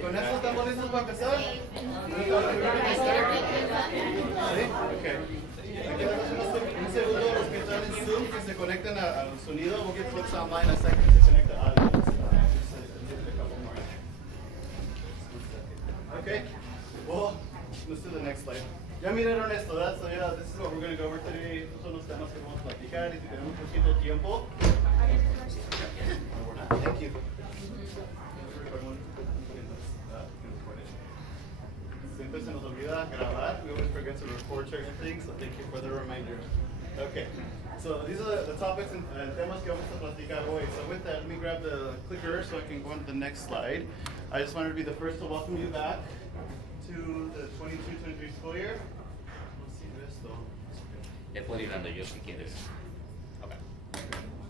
¿Con eso estamos listos para empezar? ¿Sí? Ok. Un segundo, los que están en Zoom, que se conecten al sonido. We'll get folks online a second to connect to audio. Okay. Well, let's do the next slide. Ya miraron esto, ¿verdad? So yeah, this is what we're going to go over today. Estos son los temas que vamos a platicar y si tenemos un poquito de tiempo. Thank you. Siempre se nos olvida grabar. We always forget to record certain things, so thank you for the reminder. Okay, so these are the topics and temas que vamos a platicar hoy. So with that, let me grab the clicker so I can go on to the next slide. I just wanted to be the first to welcome you back to the 22-23 school year. Te puedo ir dando yo si quieres.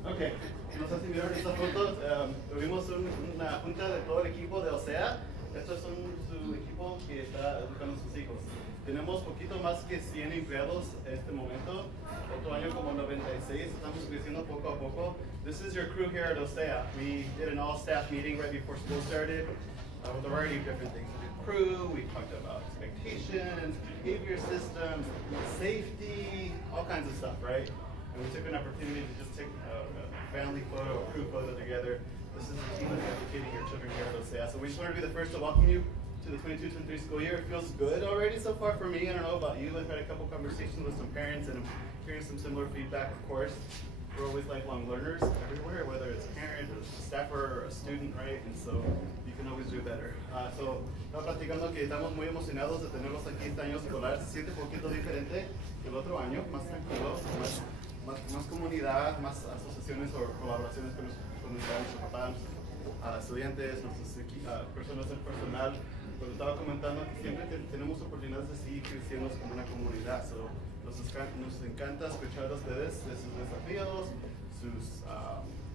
Okay, no sé si vieron estas fotos. Tuvimos una junta de todo el equipo de OCEAA. Estos son su equipo que está educando a sus hijos. Tenemos poquito más que 100 empleados en este momento. Otro año como 96. Estamos creciendo poco a poco. This is your crew here at OCEAA. We did an all-staff meeting right before school started with a variety of different things. We did crew, we talked about expectations, behavior systems, safety, all kinds of stuff, right? And we took an opportunity to just take a family photo, a crew photo together. This is the team that's educating your children here at OCEAA. So we just wanted to be the first to welcome you to the 22-23 school year. It feels good already so far for me. I don't know about you. I've had a couple conversations with some parents and I'm hearing some similar feedback, of course. We're always lifelong learners everywhere, whether it's a parent, a staffer, or a student, right? And so you can always do better. So estamos platicando que estamos muy emocionados de tenerlos aquí este año escolar. Se siente un poquito diferente que el otro año, más tranquilo, más comunidad, más asociaciones o colaboraciones con nuestros papás, estudiantes, nuestras personas del personal. Pero estaba comentando que siempre tenemos oportunidades de seguir creciendo como una comunidad. So, nos encanta escuchar a ustedes de sus desafíos, sus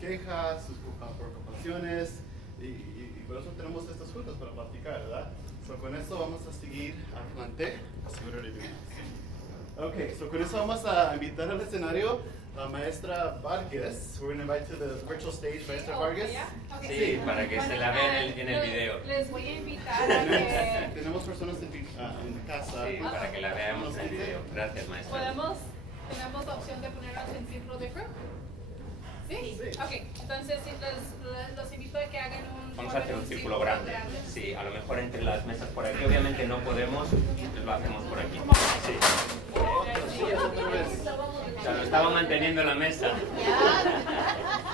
quejas, sus preocupaciones y por eso tenemos estas juntas para platicar, ¿verdad? So, con eso vamos a seguir adelante. Ok, so con eso vamos a invitar al escenario la maestra Vargas. We're going to invite to the virtual stage maestra Vargas. Yeah? Okay. Sí, para que se la vean en el video. Les voy a invitar a que... Tenemos personas en casa. Sí, para que la veamos en el video. Gracias, maestra. ¿Tenemos la opción de ponernos en círculo de crew? ¿Sí? Sí. Ok, entonces sí, los invito a que hagan Vamos a hacer un círculo grande. Sí, a lo mejor entre las mesas por aquí. Obviamente no podemos, entonces lo hacemos por aquí. Sí. O sea, lo estaba manteniendo en la mesa.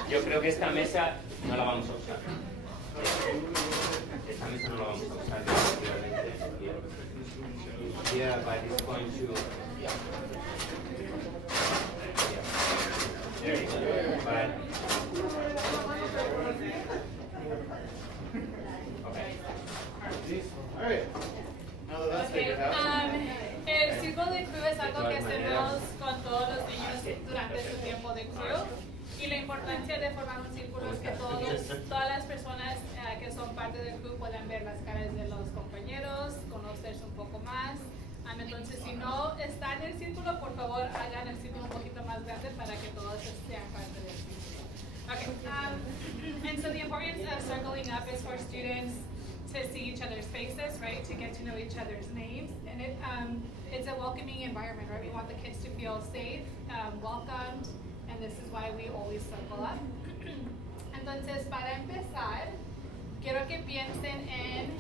Yo creo que esta mesa no la vamos a usar. Esta mesa no la vamos a usar. Yeah, but it's going to... Yeah. There you go. But... Okay. All right. Now that that's figured out. El círculo de crew es algo que hacemos con todos los niños durante su tiempo de crew. Y la importancia de formar un círculo es que todas las personas que son parte del crew puedan ver las caras de los compañeros, conocerse un poco más. Entonces, si no están en el círculo, por favor, hagan el círculo un poquito más grande para que todos sean parte del círculo. Okay. And so the importance of circling up is for students to see each other's faces, right? To get to know each other's names. And it's a welcoming environment, right? We want the kids to feel safe, welcomed, and this is why we always circle up. Entonces, para empezar, quiero que piensen en,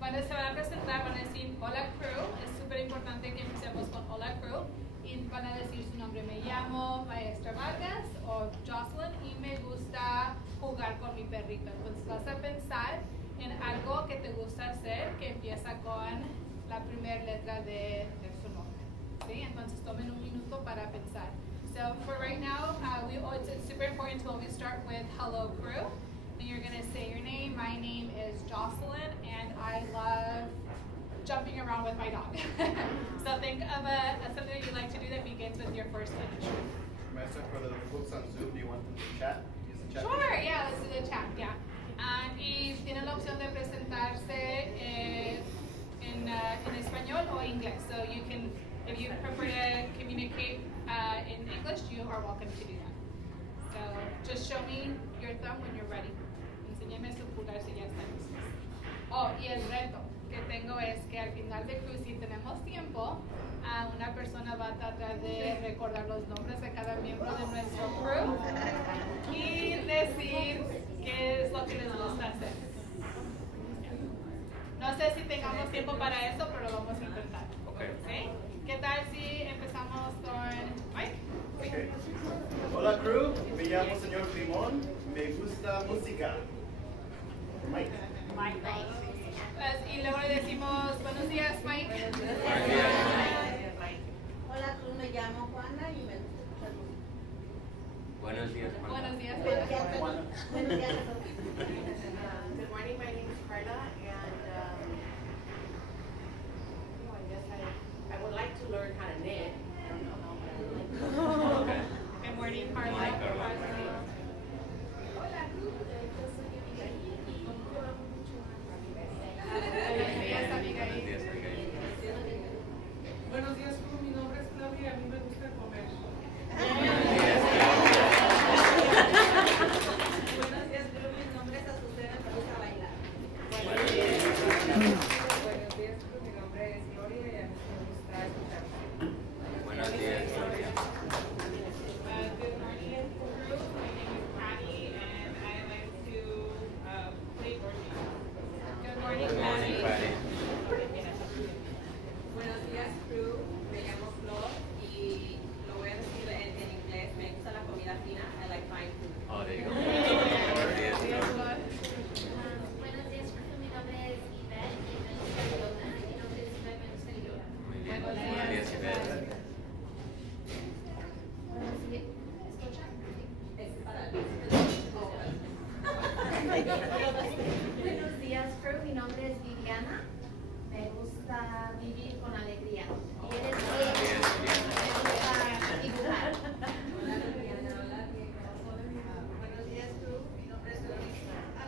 cuando se van a presentar, van a decir hola crew. Es súper importante que empecemos con hola crew. Y van a decir su nombre, me llamo maestra Vargas o Jocelyn y me gusta jugar con mi perrito. Entonces vas a pensar en algo que te gusta hacer que empieza con la primera letra de su nombre. ¿Sí? Entonces tomen un minuto para pensar. So for right now, it's super important to always start with hello crew. And you're going to say your name. My name is Jocelyn and I love jumping around with my dog. So think of something that you like to do that begins with your first letter. Maestra, for the folks on Zoom, do you want them to chat? Use the chat. Sure, yeah, let's do the chat, yeah. Y tienen la opción de presentarse en español o inglés. So you can, if you prefer to communicate in English, you are welcome to do that. So just show me your thumb when you're ready. Enséñame su pulgar si ya están listos. Y el reto que tengo es que al final de crew, si tenemos tiempo, una persona va a tratar de recordar los nombres de cada miembro de nuestro crew y decir qué es lo que les gusta hacer. No sé si tengamos tiempo para eso, pero lo vamos a intentar. ¿Sí? ¿Qué tal si empezamos con Mike? Okay. Hola crew, me llamo señor Limón, me gusta música. Mike. Y luego le decimos buenos días, Mike. Buenos días. Hola, crew, me llamo Juana y me gusta escuchar música. Buenos días, Juan. Buenos días, Buenos días, Juana. buenos días. Good morning, my name is Carla, and I guess I would like to learn how to knit. I don't know how. Okay. Good morning, Carla. Morning, Carla. Hola, yo soy Abigail. Buenos días, Abigail. Buenos días, Abigail. Buenos días, mi nombre es Claudia y a mí me gusta comer. Buenos días, crew, mi nombre es Azucena y me gusta bailar. Buenos días. Buenos días, mi nombre es Gloria y a mí me gusta escuchar. Buenos días, Gloria. Good morning, crew. My name is Patty, and I like to play board games. Good morning, Good morning, Patty. Buenos días, crew, me llamo Flor y lo voy a decir en inglés. Me gusta la comida fina. I like fine food. Oh, there you go. Buenos días, Flor. Buenos días, mi nombre es Ivette y me gusta el yoga. Mi nombre es Ivette, me gusta el yoga. Muy bien. Buenos días, Ivette. Buenos días. ¿Escuchan? Es para Buenos días, crew. Mi nombre es Viviana. Me gusta vivir con alegría. Y eres Buenos días, Viviana. me gusta dibujar. Hola, Liliana. Hola, buenos días, crew. Mi nombre es Verónica.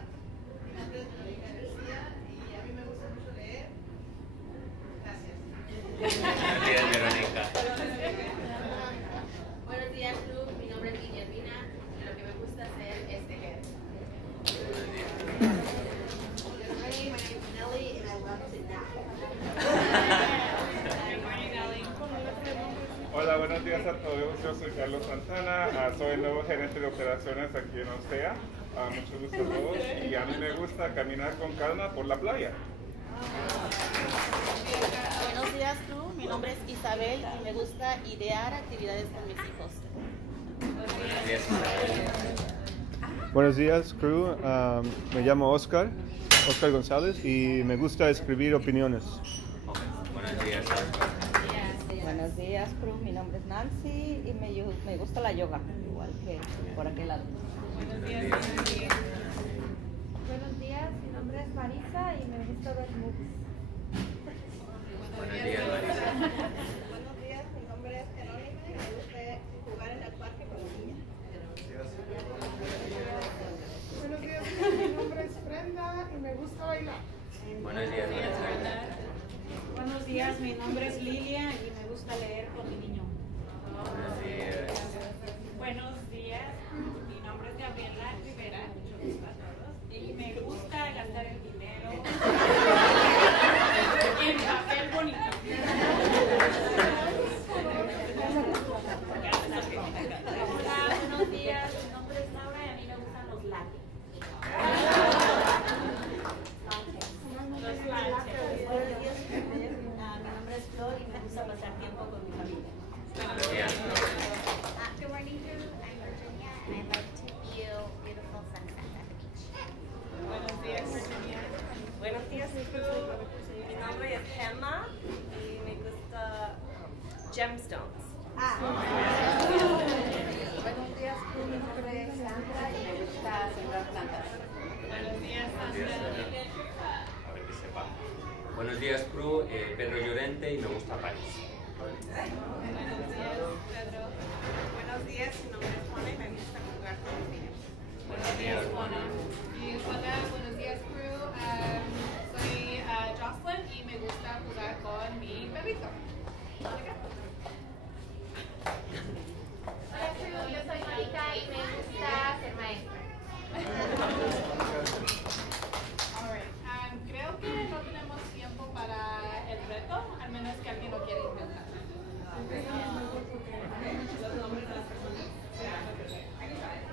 Mi nombre es Verónica García y a mí me gusta mucho leer. Gracias. Buenos días, Verónica. Buenos días, crew. Mi nombre es Guillermina y lo que me gusta hacer es tejer. Buenos días. Good morning, my name is Nelly and I love to nap. Good morning, Ellie. Hola, buenos días a todos. Yo soy Carlos Santana, soy el nuevo gerente de operaciones aquí en OCEAA. Mucho gusto a todos y a mí me gusta caminar con calma por la playa. Buenos días, crew. Mi nombre es Isabel y me gusta idear actividades con mis hijos. Buenos días, Isabel. Buenos días, crew. Me llamo Oscar González y me gusta escribir opiniones. Okay. Buenos días, Oscar. Buenos días, crew. Mi nombre es Nancy y me gusta la yoga, igual que por aquel lado. Buenos días, Nancy. Buenos días, mi nombre es Marisa y me gusta ver movies. Buenos días, Marisa. Buenos días, mi nombre es Jerónima y me gusta jugar en el parque con los niños. Buenos días, mi nombre es Brenda y me gusta bailar. Buenos días, Brenda. Buenos días, mi nombre es Lilia y me gusta leer con mi niño. Buenos días. Buenos días, mi nombre es Gabriela Rivera, mucho gusto a todos. Y me gusta gastar el dinero en papel bonito. Hola, buenos días, mi nombre es Laura y a mí me gustan los lattes. Los lattes. Buenos días, mi nombre es Flor y me gusta pasar tiempo con mi familia. Buenos días. Good morning, crew. I'm Virginia and I like to view beautiful sunsets at the beach. Buenos días, Virginia. Buenos días, crew. Mi nombre es Gemma y me gusta gemstones. Buenos días, crew. Mi nombre es Sandra y me gusta sembrar plantas. Buenos días, Buenos días, Sandra. Sandra. A ver que sepa. Buenos días, crew. Pedro Llorente y me gusta París. Buenos días, Pedro. Buenos días, mi nombre es Juana y me gusta jugar con los niños. Buenos días, Juana. Y hola, buenos días, crew. Soy Jocelyn y me gusta jugar con mi perrito. Mónica. Hola, crew. Yo soy Mónica y me gusta ser maestra. All right. Creo que reto, al menos que alguien lo quiera intentar. Los nombres de las personas.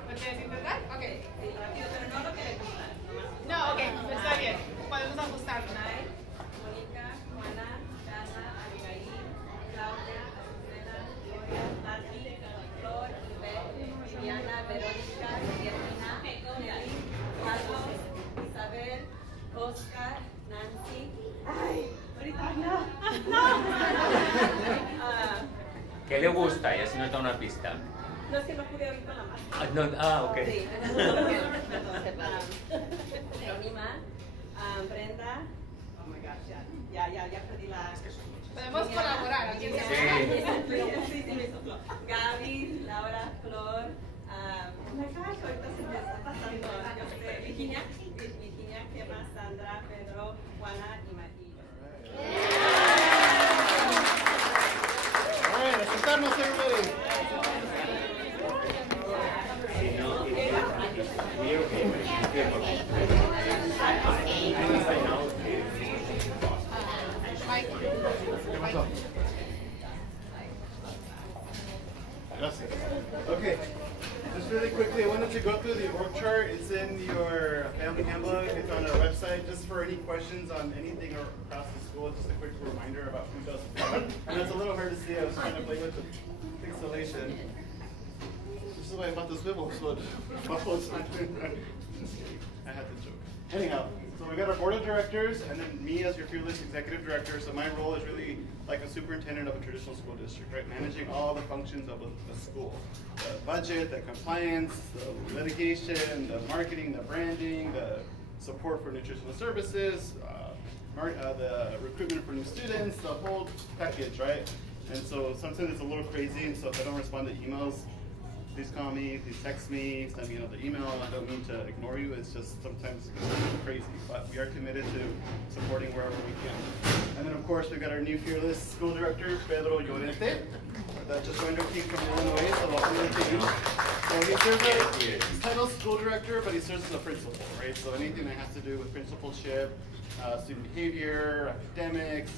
¿Lo quieres intentar? Ok. Sí, rápido, pero no lo que le gusta. No, ok, está bien. Podemos ajustarlo. Mónica, Juana, Ana, Abigail, Claudia, Azucena, Gloria, Tati, Flor, Ivette, Viviana, Verónica, Guillermina, Nelly, Carlos, Isabel, Oscar, Nancy. Ay, ahorita no. ¿Qué le gusta? Y así nos da una pista. No es que no pude oír con la máscara. Ok. Sí. Jerónima, Brenda. Oh my gosh, ya perdí la. Podemos colaborar. ¿Alguien se Sí, me sopló. Gaby, Laura, Flor. Oh my gosh, ahorita se me está pasando. Yo sé, Virginia, Gemma, Sandra, Pedro, Juana y María. All right, let's sentarnos, everybody. ¿Qué pasó? Gracias. Okay, just really quickly, I wanted to go through the org chart. It's in your family handbook. It's on our website. Just for any questions on anything across the school, just a quick reminder about who does what. And it's a little hard to see. I was trying to play with the pixelation. This is why I bought this swivel, so I had to joke. Anyhow, so we got our board of directors, and then me as your fearless executive director. So my role is really like a superintendent of a traditional school district, right? Managing all the functions of a school. The budget, the compliance, the litigation, the marketing, the branding, the support for nutritional services, the recruitment for new students, the whole package, right? And so sometimes it's a little crazy, and so if I don't respond to emails, please call me, please text me, send me another email. I don't mean to ignore you, it's just sometimes it's crazy. But we are committed to supporting wherever we can. And then of course we've got our new fearless school director, Pedro Llorente, that just joined our team from Illinois, so welcome to the team. So he serves as, he's titled school director, but he serves as a principal, right? So anything that has to do with principalship, student behavior, academics,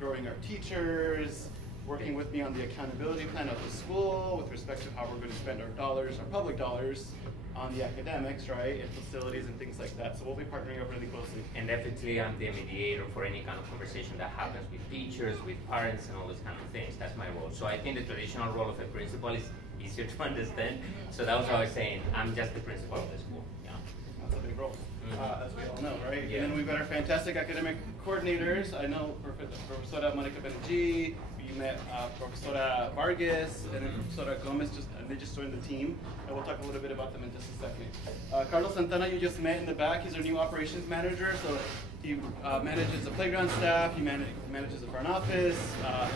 growing our teachers, working with me on the accountability plan of the school with respect to how we're going to spend our dollars, our public dollars, on the academics, right, and facilities and things like that. So we'll be partnering up really closely. And definitely I'm the mediator for any kind of conversation that happens with teachers, with parents, and all those kind of things. That's my role. So I think the traditional role of a principal is easier to understand. So that was what I was saying. I'm just the principal of the school. Yeah. That's a big role. As we all know, right? Yeah. And then we've got our fantastic academic coordinators. I know Professora Monica Benji, we met Professora Vargas, and then Professora Gomez, they just joined the team. And we'll talk a little bit about them in just a second. Carlos Santana, you just met in the back. He's our new operations manager. So he manages the playground staff, he manages the front office,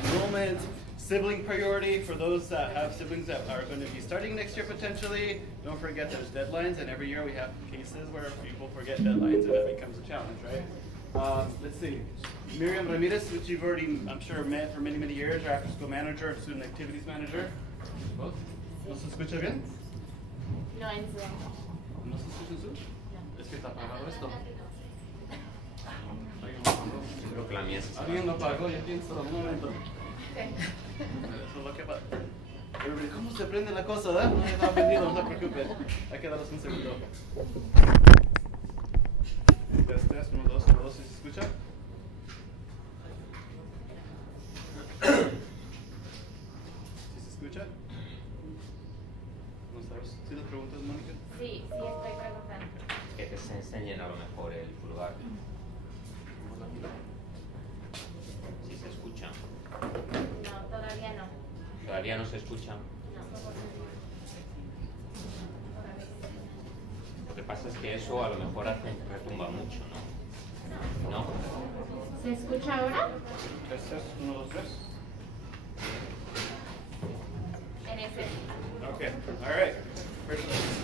enrollment, sibling priority for those that have siblings that are going to be starting next year potentially. Don't forget there's deadlines, and every year we have cases where people forget deadlines, and that becomes a challenge, right? Let's see. Miriam Ramirez, which you've already, I'm sure, met for many, many years, our after-school manager, student activities manager. Both? ¿No se escucha bien? No, en Zoom. ¿No se escucha en Zoom? No. Es que está apagado esto. Creo que la mía es... Alguien lo apagó, ya pienso, un momento. Eso es lo que pasa. ¿Cómo se prende la cosa, verdad? No estaba prendido, no se preocupe. Hay que darles un segundo. Test, 1, 2, 1, 2, ¿sí se escucha? ¿Sí se escucha? ¿No sabes? ¿Sí le preguntas, Mónica? Sí, estoy preguntando. Que te enseñen a lo mejor el pulgar. ¿Sí se escucha? No, todavía no. ¿Todavía no se escucha? Lo que pasa es que eso a lo mejor retumba mucho, ¿no? ¿No? ¿Se escucha ahora? Test, 1, 2, 3. En ese. Ok, alright.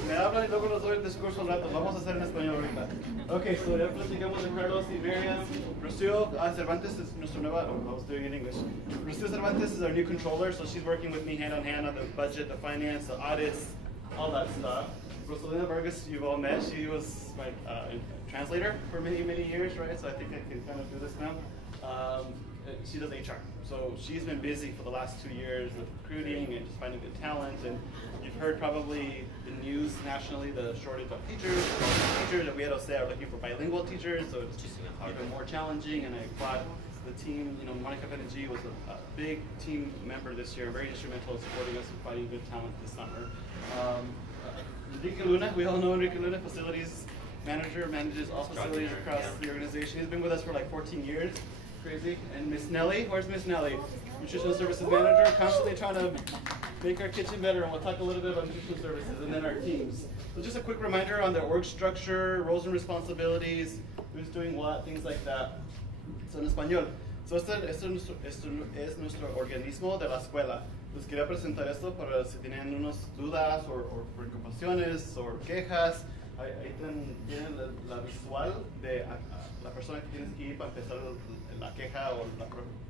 Me hablan y luego les doy el discurso al rato. Vamos a hacer en español ahorita. Ok, so ya platicamos de Carlos y Miriam. Rocío Cervantes is nuestra nueva, I was doing it in English. Rocío Cervantes is our new controller, so she's working with me hand on hand on the budget, the finance, the audits, all that stuff. Rosalina Vargas, you've all met. She was my translator for many, many years, right? So I think I can kind of do this now. she does HR. So she's been busy for the last 2 years with recruiting and just finding good talent. And you've heard probably the news nationally, the shortage of teachers. Teachers that we at OCEAA are looking for bilingual teachers, so it's just even more challenging. And I applaud the team. You know, Monica Benegi was a big team member this year, very instrumental in supporting us and finding good talent this summer. Enrique Luna, we all know Enrique Luna, facilities manager, manages all facilities across the organization. He's been with us for like 14 years. Crazy. And Miss Nelly, where's Miss Nelly? Nutritional services manager, constantly trying to make our kitchen better, and we'll talk a little bit about nutritional services and then our teams. So just a quick reminder on the org structure, roles and responsibilities, who's doing what, things like that. So en español. So esto es nuestro organismo de la escuela. Les quería presentar esto para si tienen unas dudas o preocupaciones o quejas. Ahí tienen la visual de la persona que tienes que ir para empezar la queja o la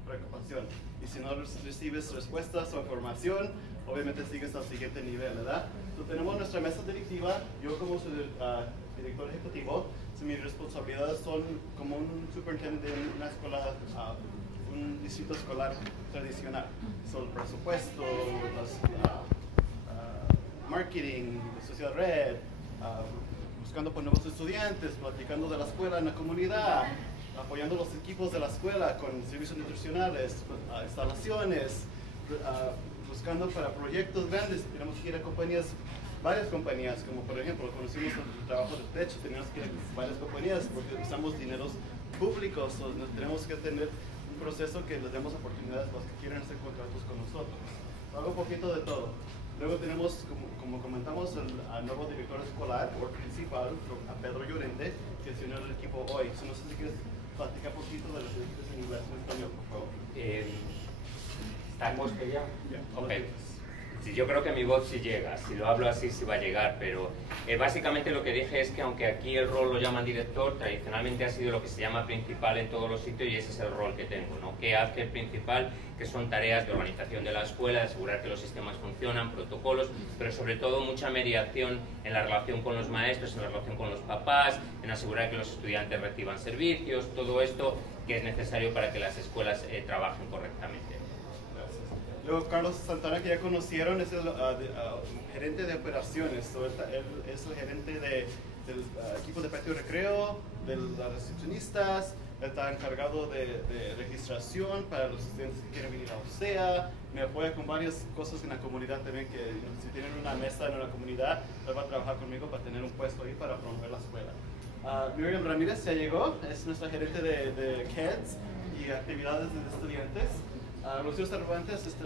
preocupación. Y si no recibes respuestas o información, obviamente sigues al siguiente nivel, ¿verdad? Entonces tenemos nuestra mesa directiva. Yo como su director ejecutivo, mis responsabilidades son como un superintendente de una escuela, un distrito escolar tradicional. Son el presupuesto, marketing, social red, buscando por nuevos estudiantes, platicando de la escuela en la comunidad, apoyando los equipos de la escuela con servicios nutricionales, instalaciones, buscando para proyectos grandes. Tenemos que ir a varias compañías, como por ejemplo, conocimos el trabajo de techo, tenemos que ir a varias compañías porque usamos dineros públicos, tenemos que tener un proceso que les demos oportunidades a los que quieren hacer contratos con nosotros. Hago un poquito de todo. Luego tenemos, como comentamos, al nuevo director escolar o principal, a Pedro Llorente, que se unió al equipo hoy. No sé si quieres platicar un poquito de lo que dices en inglés o en español, por favor. ¿Estamos ya? Okay. Sí, yo creo que mi voz sí llega, si lo hablo así sí va a llegar, pero básicamente lo que dije es que aunque aquí el rol lo llaman director, tradicionalmente ha sido lo que se llama principal en todos los sitios y ese es el rol que tengo, ¿no? ¿Qué hace el principal? Que son tareas de organización de la escuela, de asegurar que los sistemas funcionan, protocolos, pero sobre todo mucha mediación en la relación con los maestros, en la relación con los papás, en asegurar que los estudiantes reciban servicios, todo esto que es necesario para que las escuelas trabajen correctamente. Luego Carlos Santana, que ya conocieron, es el gerente de operaciones. Él es el gerente del equipo de patio recreo, de las recepcionistas. Él está encargado de registración para los estudiantes que quieren venir a OCEAA. Me apoya con varias cosas en la comunidad también, que si tienen una mesa en una comunidad, él va a trabajar conmigo para tener un puesto ahí para promover la escuela. Miriam Ramírez ya llegó, es nuestra gerente de KEDS y actividades de estudiantes. Rocío Cervantes es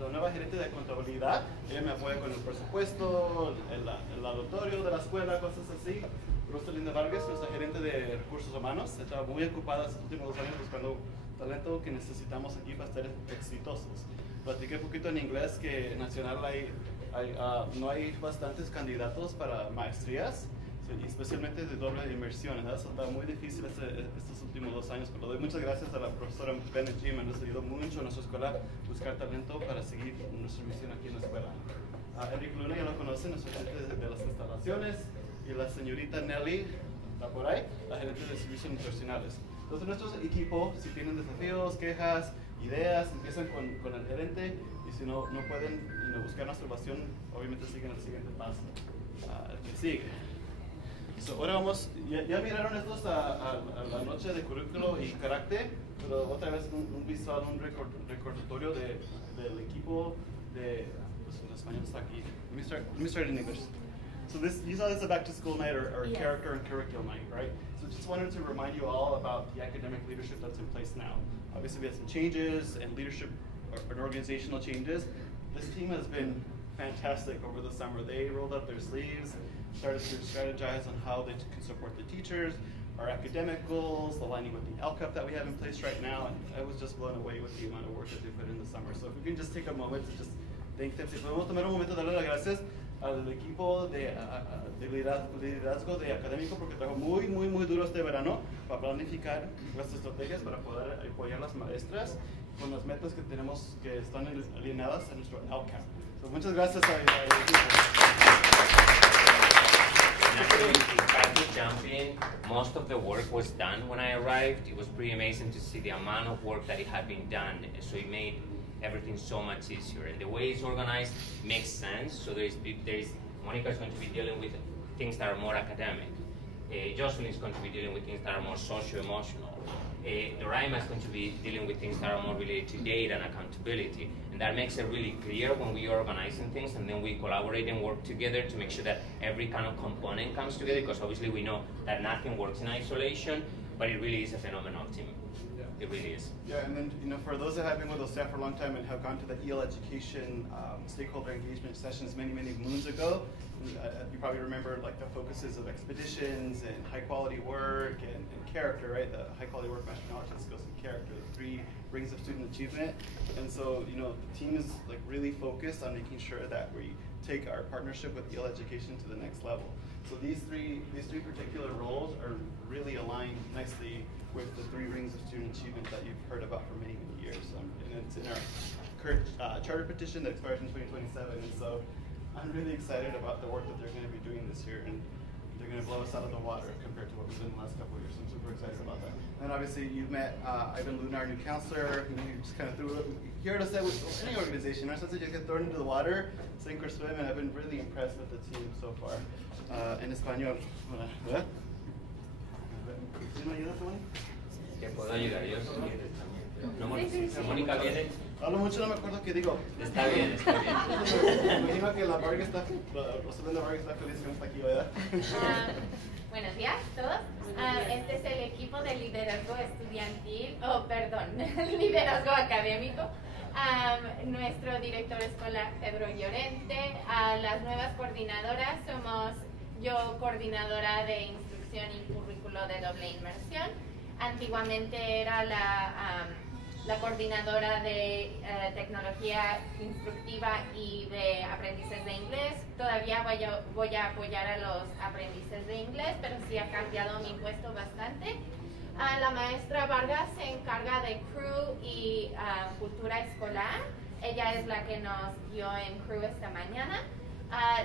la nueva gerente de contabilidad. Ella me apoya con el presupuesto, el auditorio de la escuela, cosas así. Rosalinda Vargas, nuestra gerente de recursos humanos, está muy ocupada estos últimos 2 años buscando talento que necesitamos aquí para estar exitosos. Platiqué un poquito en inglés que en Nacional no hay bastantes candidatos para maestrías, especialmente de doble inmersión. Eso está muy difícil estos últimos 2 años, pero le doy muchas gracias a la profesora Benegi, me nos ayudó mucho en nuestra escuela a buscar talento para seguir nuestra misión aquí en la escuela. Enrique Luna ya lo conoce, nuestro gerente de las instalaciones, y la señorita Nelly, está por ahí, la gerente de servicios nutricionales. Entonces nuestro equipo, si tienen desafíos, quejas, ideas, empiezan con el gerente, y si no pueden buscar nuestra evaluación, obviamente siguen el siguiente paso, el que sigue. Ahora vamos, ya miraron estos a la noche de currículo y carácter, pero otra vez un visual, un recordatorio del equipo de, pues en español está aquí. Let me start in English. So you saw this a back to school night or yes. Character and curriculum night, right? So just wanted to remind you all about the academic leadership that's in place now. Obviously we had some changes and leadership and organizational changes. This team has been fantastic over the summer. They rolled up their sleeves, started to strategize on how they can support the teachers, our academic goals, aligning with the LCAP that we have in place right now, and I was just blown away with the amount of work that they put in the summer. So if we can just take a moment to just thank them. Si podemos tomar un momento de darle las gracias al equipo de liderazgo de académico, porque trabajó muy duro este verano para planificar las estrategias para poder apoyar a las maestras con las metas que tenemos que están alineadas a nuestro LCAP. So muchas gracias al equipo. actually, if I could jump in, most of the work was done when I arrived. It was pretty amazing to see the amount of work that it had been done. So it made everything so much easier. And the way it's organized makes sense. So Monica is going to be dealing with things that are more academic. Jocelyn is going to be dealing with things that are more socio-emotional. Doraima is going to be dealing with things that are more related to data and accountability. And that makes it really clear when we are organizing things, and then we collaborate and work together to make sure that every kind of component comes together, because obviously we know that nothing works in isolation, but it really is a phenomenal team. Yeah. It really is. Yeah, and then for those that have been with OCEAA for a long time and have gone to the EL education stakeholder engagement sessions many moons ago, you probably remember like the focuses of expeditions and high quality work and character, right? The high quality work, mastery knowledge, skills, and character, the 3 rings of student achievement. And so, the team is like really focused on making sure that we take our partnership with EL education to the next level. So these three particular roles are really aligned nicely with the 3 rings of student achievement that you've heard about for many years. And it's in our current charter petition that expires in 2027. And so I'm really excited about the work that they're going to be doing this year, and they're going to blow us out of the water compared to what we've done in the last couple of years. So I'm super excited about that. And obviously you've met Ivan Luna, our new counselor, who just kind of threw it. You heard us say with any organization, our sense of just get thrown into the water, sink or swim, and I've been really impressed with the team so far. En español. ¿Verdad? ¿Sí me ayudas, Mónica? ¿Te puedo ayudar yo? No, Mónica viene. Hablo mucho, no me acuerdo qué digo. Está bien, está bien. Me imagino que la Vargas está, Rosalina Vargas está feliz que no está aquí, ¿verdad? Buenos días a todos. Este es el equipo de liderazgo estudiantil, liderazgo académico. Nuestro director escolar, Pedro Llorente. Las nuevas coordinadoras somos yo, coordinadora de instrucción y currículo de doble inmersión. Antiguamente era la coordinadora de tecnología instructiva y de aprendices de inglés. Todavía voy a apoyar a los aprendices de inglés, pero sí ha cambiado mi puesto bastante. La maestra Vargas se encarga de crew y cultura escolar. Ella es la que nos guió en crew esta mañana.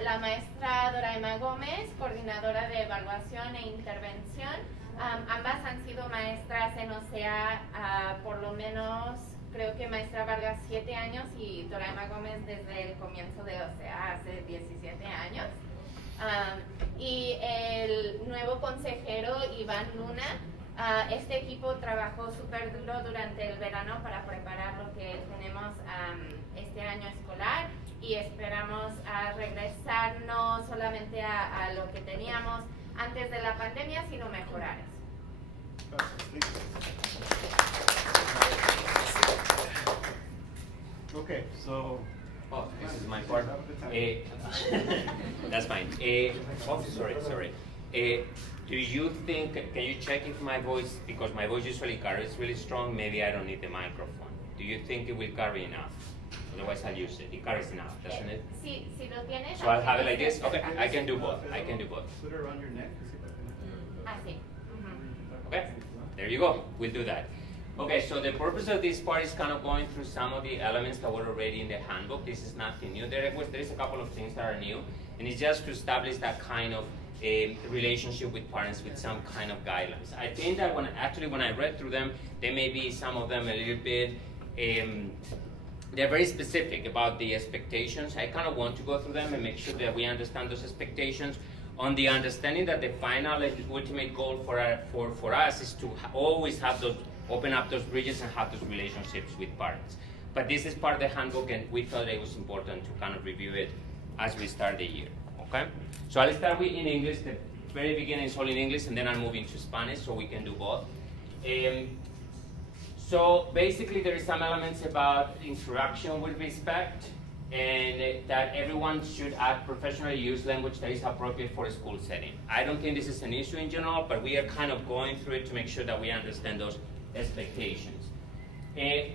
La maestra Doraima Gómez, coordinadora de evaluación e intervención. Ambas han sido maestras en OCEAA por lo menos, creo que maestra Vargas 7 años y Doraima Gómez desde el comienzo de OCEAA hace 17 años. Y el nuevo consejero Iván Luna, este equipo trabajó súper duro durante el verano para preparar lo que tenemos este año escolar, y esperamos regresar no solamente a lo que teníamos antes de la pandemia, sino mejorar eso. Okay, so this is my part. That's fine. Sorry. Do you think, can you check if my voice, because my voice usually carries really strong, maybe I don't need the microphone. Do you think it will carry enough? Otherwise I'll use it. It carries enough, doesn't it? Si lo tienes. So I'll have it like this? Okay, I can do both. Put it around your neck. Así. Okay, there you go. We'll do that. Okay, so the purpose of this part is kind of going through some of the elements that were already in the handbook. This is nothing new. There is a couple of things that are new, and it's just to establish that kind of a relationship with parents with some kind of guidelines. I think that when I read through them, there may be some of them a little bit, they're very specific about the expectations. I kind of want to go through them and make sure that we understand those expectations, on the understanding that the final ultimate goal for us is to always have those, open up those bridges and have those relationships with parents. But this is part of the handbook, and we thought it was important to kind of review it as we start the year, okay? So I'll start with in English. The very beginning is all in English, and then I'll move into Spanish, so we can do both. So basically there is some elements about interaction with respect, and that everyone should add professionally used language that is appropriate for a school setting. I don't think this is an issue in general, but we are kind of going through it to make sure that we understand those expectations.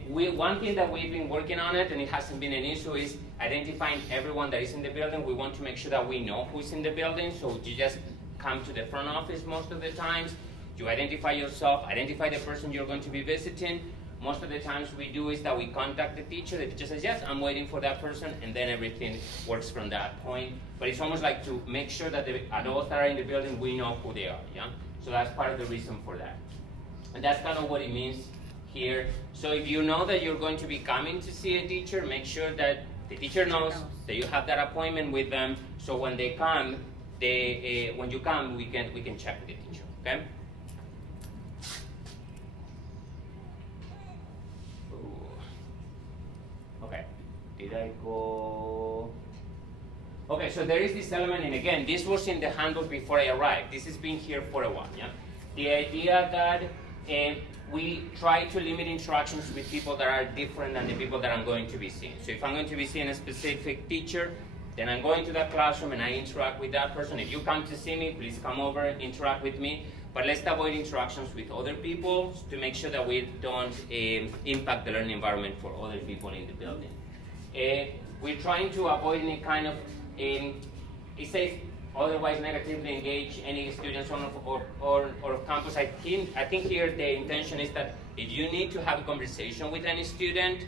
One thing that we've been working on it, and it hasn't been an issue, is identifying everyone that is in the building. We want to make sure that we know who's in the building, so you just come to the front office most of the times. You identify yourself, identify the person you're going to be visiting. most of the times we do is that we contact the teacher says, yes, I'm waiting for that person, and then everything works from that point. But it's almost like to make sure that the adults that are in the building, we know who they are, yeah? So that's part of the reason for that. And that's kind of what it means here. So if you know that you're going to be coming to see a teacher, make sure that the teacher knows that you have that appointment with them, so when they come, when you come, we can check with the teacher, okay? Okay, did I go? Okay, so there is this element, and again, this was in the handbook before I arrived. This has been here for a while, yeah? The idea that we try to limit interactions with people that are different than the people that I'm going to be seeing. So if I'm going to be seeing a specific teacher, then I'm going to that classroom and I interact with that person. If you come to see me, please come over and interact with me. But let's avoid interactions with other people to make sure that we don't impact the learning environment for other people in the building. We're trying to avoid any kind of, it says, otherwise negatively engage any students on or campus. I think here the intention is that if you need to have a conversation with any student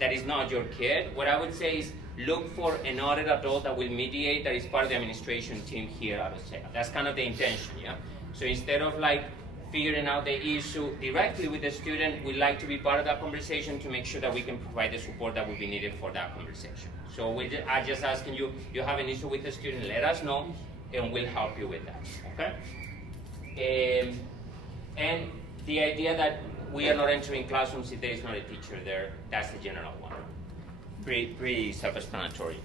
that is not your kid, what I would say is look for another adult that will mediate, that is part of the administration team here at OCEAA. That's kind of the intention, yeah? So instead of like figuring out the issue directly with the student, we'd like to be part of that conversation to make sure that we can provide the support that will be needed for that conversation. So I'm just asking you, you have an issue with the student, let us know, and we'll help you with that, okay? And the idea that we are not entering classrooms if there is not a teacher there, that's the general one. Pretty self-explanatory.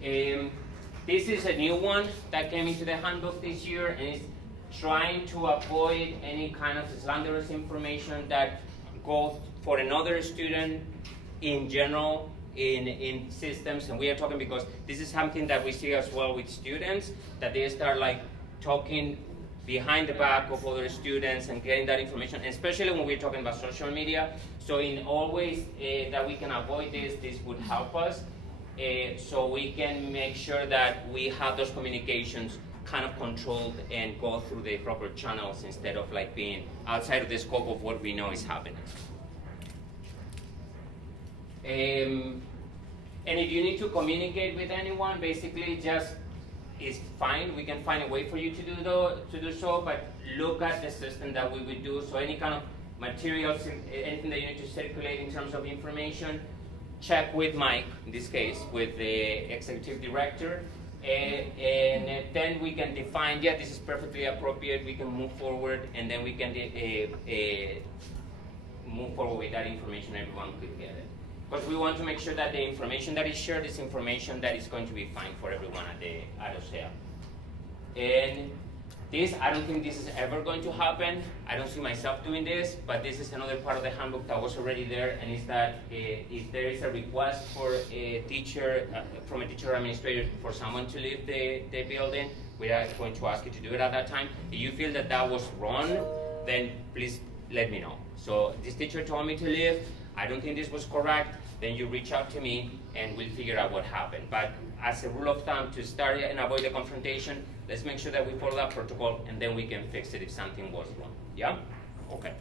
This is a new one that came into the handbook this year, and it's trying to avoid any kind of slanderous information that goes for another student in general in systems. And we are talking because this is something that we see as well with students, that they start like talking behind the back of other students and getting that information, especially when we're talking about social media. So in all ways that we can avoid this would help us. So we can make sure that we have those communications kind of controlled and go through the proper channels instead of like being outside of the scope of what we know is happening. And if you need to communicate with anyone, basically just is fine. We can find a way for you to do so, but look at the system that we would do. So any kind of materials, anything that you need to circulate in terms of information, check with Mike, in this case, with the executive director, and then we can define, yeah, this is perfectly appropriate, we can move forward, and then we can move forward with that information, everyone could get it. Because we want to make sure that the information that is shared is information that is going to be fine for everyone at OCEAA. And this, I don't think this is ever going to happen. I don't see myself doing this, but this is another part of the handbook that was already there, and is that if there is a request for a teacher, from a teacher or administrator for someone to leave the building, we are going to ask you to do it at that time. If you feel that that was wrong, then please let me know. So this teacher told me to leave, I don't think this was correct, then you reach out to me and we'll figure out what happened. But as a rule of thumb, to start and avoid the confrontation, let's make sure that we follow that protocol and then we can fix it if something was wrong. ¿Ya? Okay.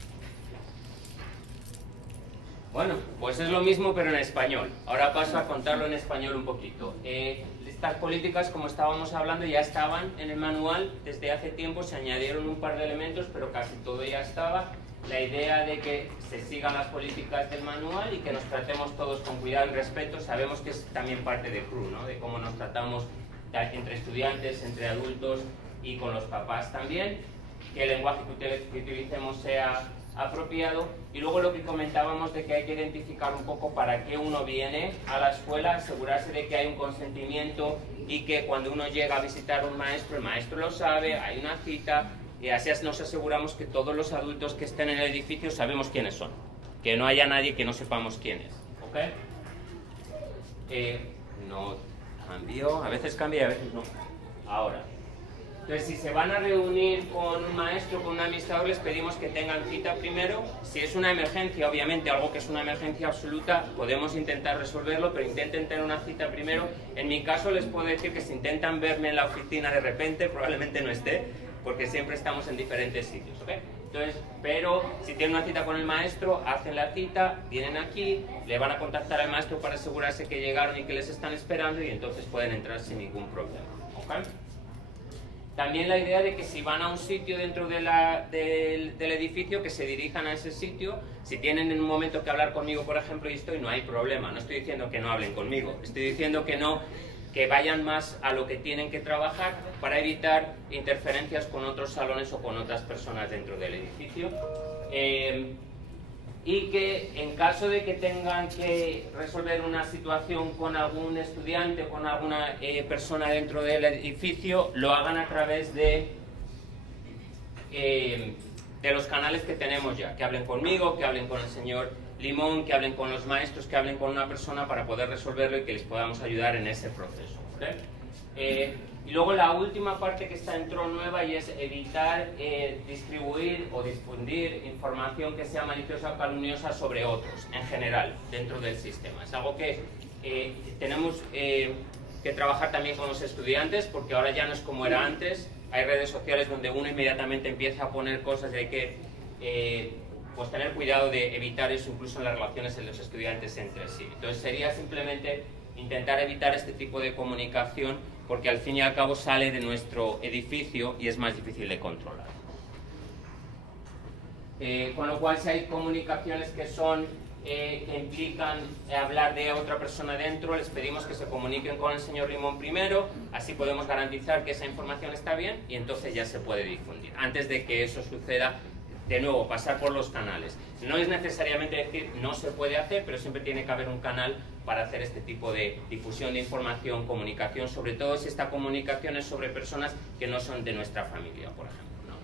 Bueno, pues es lo mismo pero en español. Ahora paso a contarlo en español un poquito. Estas políticas, como estábamos hablando, ya estaban en el manual desde hace tiempo, se añadieron un par de elementos, pero casi todo ya estaba. La idea de que se sigan las políticas del manual y que nos tratemos todos con cuidado y respeto. Sabemos que es también parte de CRU, ¿no? De cómo nos tratamos entre estudiantes, entre adultos y con los papás también. Que el lenguaje que utilicemos sea apropiado. Y luego lo que comentábamos de que hay que identificar un poco para qué uno viene a la escuela, asegurarse de que hay un consentimiento y que cuando uno llega a visitar a un maestro, el maestro lo sabe, hay una cita. Y así nos aseguramos que todos los adultos que estén en el edificio sabemos quiénes son. Que no haya nadie que no sepamos quién es. ¿Ok? No cambió, a veces cambia y a veces no. Ahora. Entonces, si se van a reunir con un maestro, con un administrador, les pedimos que tengan cita primero. Si es una emergencia, obviamente, algo que es una emergencia absoluta, podemos intentar resolverlo, pero intenten tener una cita primero. En mi caso, les puedo decir que si intentan verme en la oficina de repente, probablemente no esté. porque siempre estamos en diferentes sitios, ¿ok? Entonces, pero si tienen una cita con el maestro, hacen la cita, vienen aquí, le van a contactar al maestro para asegurarse que llegaron y que les están esperando y entonces pueden entrar sin ningún problema, ¿ok? También la idea de que si van a un sitio dentro de del edificio, que se dirijan a ese sitio. Si tienen en un momento que hablar conmigo, por ejemplo, y no hay problema. No estoy diciendo que no hablen conmigo, estoy diciendo que vayan más a lo que tienen que trabajar para evitar interferencias con otros salones o con otras personas dentro del edificio. Y que en caso de que tengan que resolver una situación con algún estudiante o con alguna persona dentro del edificio, lo hagan a través de los canales que tenemos ya, que hablen conmigo, que hablen con el señor Limón, que hablen con los maestros, que hablen con una persona para poder resolverlo y que les podamos ayudar en ese proceso, ¿okay? Y luego la última parte que está dentro nueva y es evitar distribuir o difundir información que sea maliciosa o calumniosa sobre otros, en general, dentro del sistema. Es algo que tenemos que trabajar también con los estudiantes, porque ahora ya no es como era antes. Hay redes sociales donde uno inmediatamente empieza a poner cosas y hay que pues tener cuidado de evitar eso incluso en las relaciones de los estudiantes entre sí. Entonces sería simplemente intentar evitar este tipo de comunicación, porque al fin y al cabo sale de nuestro edificio y es más difícil de controlar. Con lo cual, si hay comunicaciones que implican hablar de otra persona dentro, les pedimos que se comuniquen con el señor Limón primero, así podemos garantizar que esa información está bien y entonces ya se puede difundir. Antes de que eso suceda, de nuevo, pasar por los canales. No es necesariamente decir no se puede hacer, pero siempre tiene que haber un canal para hacer este tipo de difusión de información, comunicación, sobre todo si esta comunicación es sobre personas que no son de nuestra familia, por ejemplo, ¿no?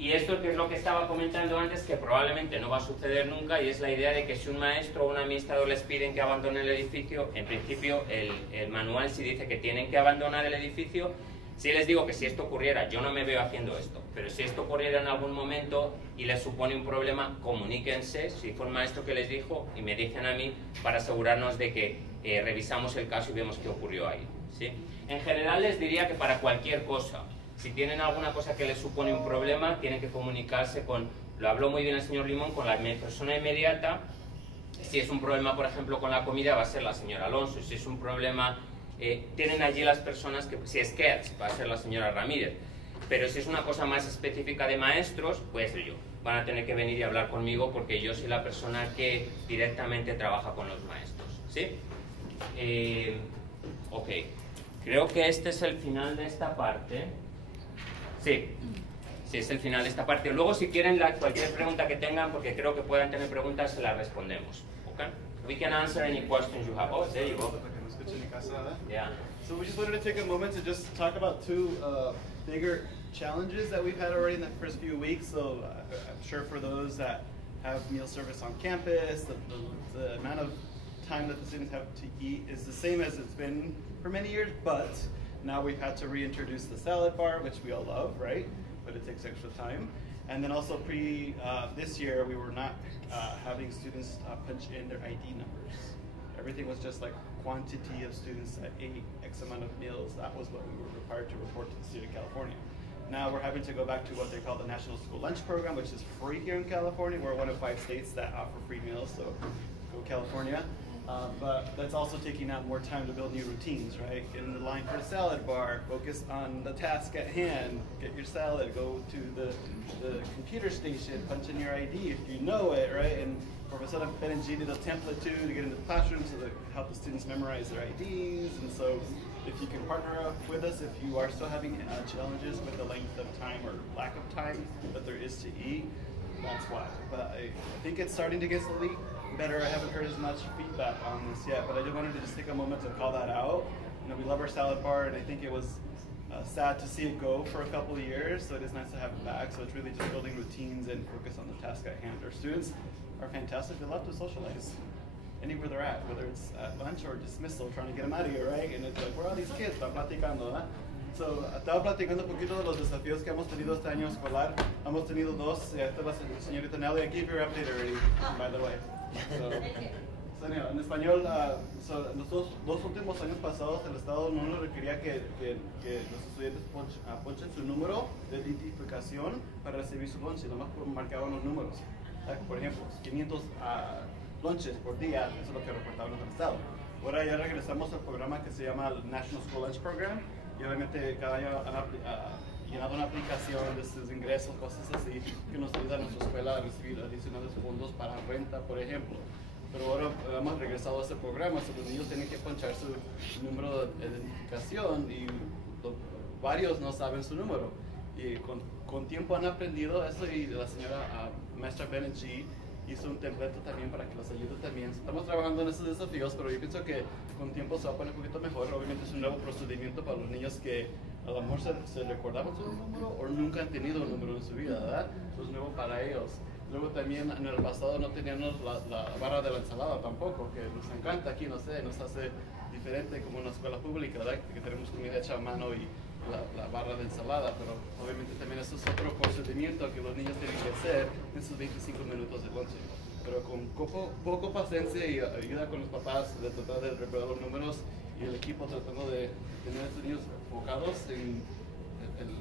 Y esto que es lo que estaba comentando antes, que probablemente no va a suceder nunca, y es la idea de que si un maestro o un administrador les piden que abandonen el edificio, en principio el manual sí dice que tienen que abandonar el edificio. Si les digo que si esto ocurriera, yo no me veo haciendo esto, pero si esto ocurriera en algún momento y les supone un problema, comuníquense, si fue un maestro que les dijo, y me dicen a mí para asegurarnos de que revisamos el caso y vemos qué ocurrió ahí, ¿sí? En general les diría que para cualquier cosa, si tienen alguna cosa que les supone un problema, tienen que comunicarse con, lo habló muy bien el señor Limón, con la persona inmediata. Si es un problema, por ejemplo, con la comida, va a ser la señora Alonso. Si es un problema, tienen allí las personas que, si es CATS, va a ser la señora Ramírez. Pero si es una cosa más específica de maestros, pues yo. Van a tener que venir y hablar conmigo porque yo soy la persona que directamente trabaja con los maestros, ¿sí? Ok. Creo que este es el final de esta parte. Sí, es el final de esta parte. Luego, si quieren, cualquier pregunta que tengan, porque creo que puedan tener preguntas, se las respondemos. Okay? We can answer any questions you have. Oh, there you go. Yeah. So we just wanted to take a moment to just talk about two bigger challenges that we've had already in the first few weeks. So I'm sure for those that have meal service on campus, the amount of time that the students have to eat is the same as it's been for many years, but now we've had to reintroduce the salad bar, which we all love, right? But it takes extra time. And then also this year, we were not having students punch in their ID numbers. Everything was just like quantity of students that ate X amount of meals. That was what we were required to report to the state of California. Now we're having to go back to what they call the National School Lunch Program, which is free here in California. We're one of 5 states that offer free meals, so go California. But that's also taking out more time to build new routines, right? Get in the line for a salad bar, focus on the task at hand, get your salad, go to the computer station, punch in your ID if you know it, right? And Professor Benji did a template too to get into the classroom so that help the students memorize their IDs. And so if you can partner up with us, if you are still having challenges with the length of time or lack of time that there is to eat, that's why. But I think it's starting to get slowly better. I haven't heard as much feedback on this yet, but I just wanted to just take a moment to call that out. You know, we love our salad bar, and I think it was sad to see it go for a couple of years, so it is nice to have it back. So it's really just building routines and focus on the task at hand. Our students are fantastic. They love to socialize anywhere they're at, whether it's at lunch or dismissal, trying to get them out of here, right? And it's like, where are these kids? Están platicando, ¿verdad? So, estaba platicando un poquito de los desafíos que hemos tenido este año escolar. Hemos tenido 2. Esta es la señorita Nelly. I gave your update already, by the way. En español, los dos últimos años pasados el Estado no nos requería que los estudiantes ponchen su número de identificación para recibir su lunch, y nomás marcaban los números. Por ejemplo, 500 lunches por día, eso es lo que reportaban el Estado. Ahora ya regresamos al programa que se llama el National School Lunch Program, y obviamente cada año han llenado una aplicación de sus ingresos, cosas así, que nos ayudan a nuestra escuela a recibir adicionales fondos para renta, por ejemplo. Pero ahora hemos regresado a ese programa, los niños tienen que ponchar su número de identificación y varios no saben su número. Y con tiempo han aprendido eso, y la señora maestra Benji hizo un template también para que los ayude también. Estamos trabajando en esos desafíos, pero yo pienso que con tiempo se va a poner un poquito mejor. Obviamente es un nuevo procedimiento para los niños que a lo mejor se recordaban su número o nunca han tenido un número en su vida, ¿verdad? Eso es nuevo para ellos. Luego también en el pasado no teníamos la barra de la ensalada tampoco, que nos encanta aquí, no sé, nos hace diferente como una escuela pública, ¿verdad? Que tenemos comida hecha a mano y la barra de ensalada, pero obviamente también eso es otro procedimiento que los niños tienen que hacer en sus 25 minutos de lunch. Pero con poco paciencia y ayuda con los papás de tratar de recordar los números, y el equipo tratando de tener a estos niños enfocados en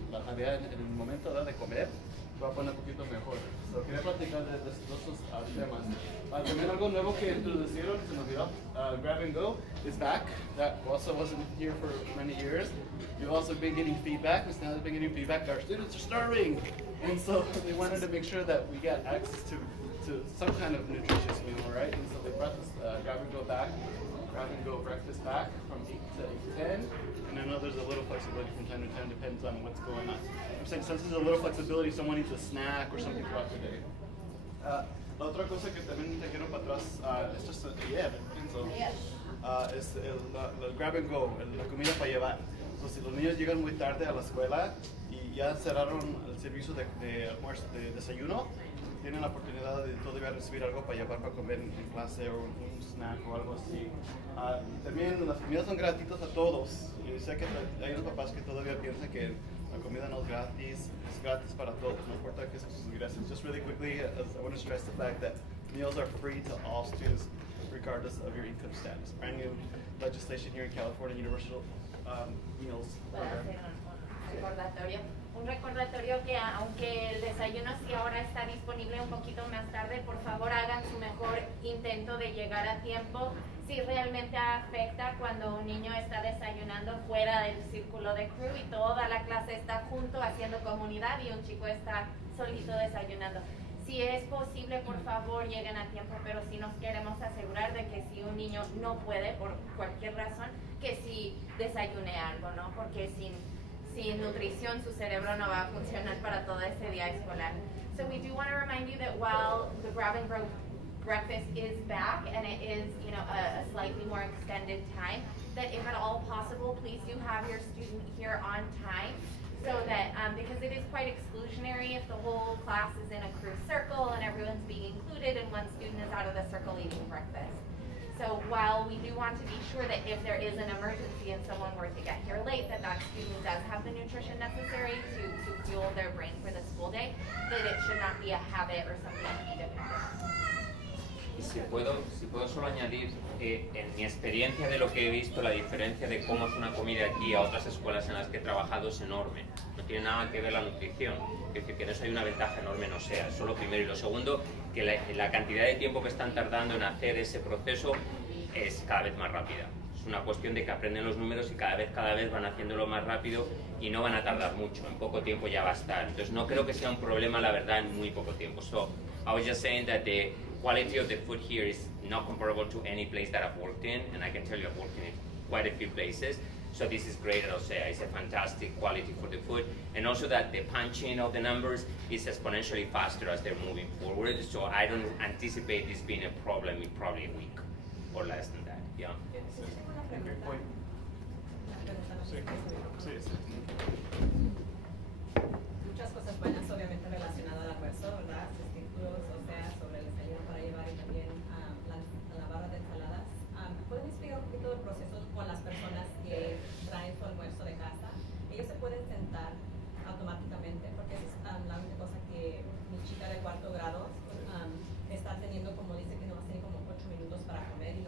la tarea en el momento de comer, va a poner un poquito mejor. Quería platicar de estos temas. También algo nuevo que introducieron, se me olvidó, Grab and Go is back. That also wasn't here for many years. You've also been getting feedback. Ms. Nell's been getting feedback. Our students are starving, and so they wanted to make sure that we got access to some kind of nutritious meal, right? And so they brought this Grab and Go back. Grab and Go breakfast back from 8 to 8:10, and I know there's a little flexibility from time to time, depends on what's going on. I'm saying since there's a little flexibility, someone needs a snack or something throughout the day. La otra cosa que también te quiero para atrás, esto es ayer, pienso, es el Grab and Go, la comida para llevar. Entonces, si los niños llegan muy tarde a la escuela y ya cerraron el servicio de almuerzo, de desayuno, tienen la oportunidad de todavía recibir algo para llevar para comer en clase, o un snack o algo así. También las comidas son gratuitas a todos. Y sé que hay unos papás que todavía piensan que la comida no es gratis para todos, no importa que sus ingresos. Just really quickly, I want to stress the fact that meals are free to all students, regardless of your income status. Brand new legislation here in California, universal meals program. Un recordatorio que aunque el desayuno sí ahora está disponible un poquito más tarde, por favor hagan su mejor intento de llegar a tiempo. Si realmente afecta cuando un niño está desayunando fuera del círculo de crew y toda la clase está junto haciendo comunidad y un chico está solito desayunando. Si es posible, por favor lleguen a tiempo, pero sí nos queremos asegurar de que si un niño no puede por cualquier razón, que sí desayune algo, ¿no? Porque sin nutrición su cerebro no va a funcionar para todo ese día escolar. So we do want to remind you that while the Grab and Go breakfast is back and it is, you know, a slightly more extended time, that if at all possible, please do have your student here on time, so that because it is quite exclusionary if the whole class is in a crew circle and everyone's being included and one student is out of the circle eating breakfast. So while we do want to be sure that if there is an emergency and someone were to get here late, that student does have the nutrition necessary to fuel their brain for the school day, that it should not be a habit or something to be dependent. Y si puedo solo añadir, en mi experiencia de lo que he visto, la diferencia de cómo es una comida aquí a otras escuelas en las que he trabajado es enorme. No tiene nada que ver la nutrición, es decir, que en eso hay una ventaja enorme, no sea. Eso lo primero. Y lo segundo, que la cantidad de tiempo que están tardando en hacer ese proceso es cada vez más rápida. Es una cuestión de que aprenden los números y cada vez van haciéndolo más rápido y no van a tardar mucho, en poco tiempo ya va a estar. Entonces no creo que sea un problema, la verdad, en muy poco tiempo. So, I was just saying that the quality of the food here is not comparable to any place that I've worked in, and I can tell you I've worked in quite a few places. So this is great at OCEAA. It's a fantastic quality for the food, and also that the punching of the numbers is exponentially faster as they're moving forward. So I don't anticipate this being a problem in probably a week or less than that. Yeah. Great point. Muchas cosas buenas, obviamente relacionadas al almuerzo, ¿verdad? Testículos, o sea, sobre el desayuno para llevar y también la barra de ensaladas. ¿Pueden explicar un poquito el proceso con las personas que traen su almuerzo de casa? Ellos se pueden sentar automáticamente, porque es la única cosa que mi chica de 4º grado está teniendo, como dice, que no va a tener como 8 minutos para comer, y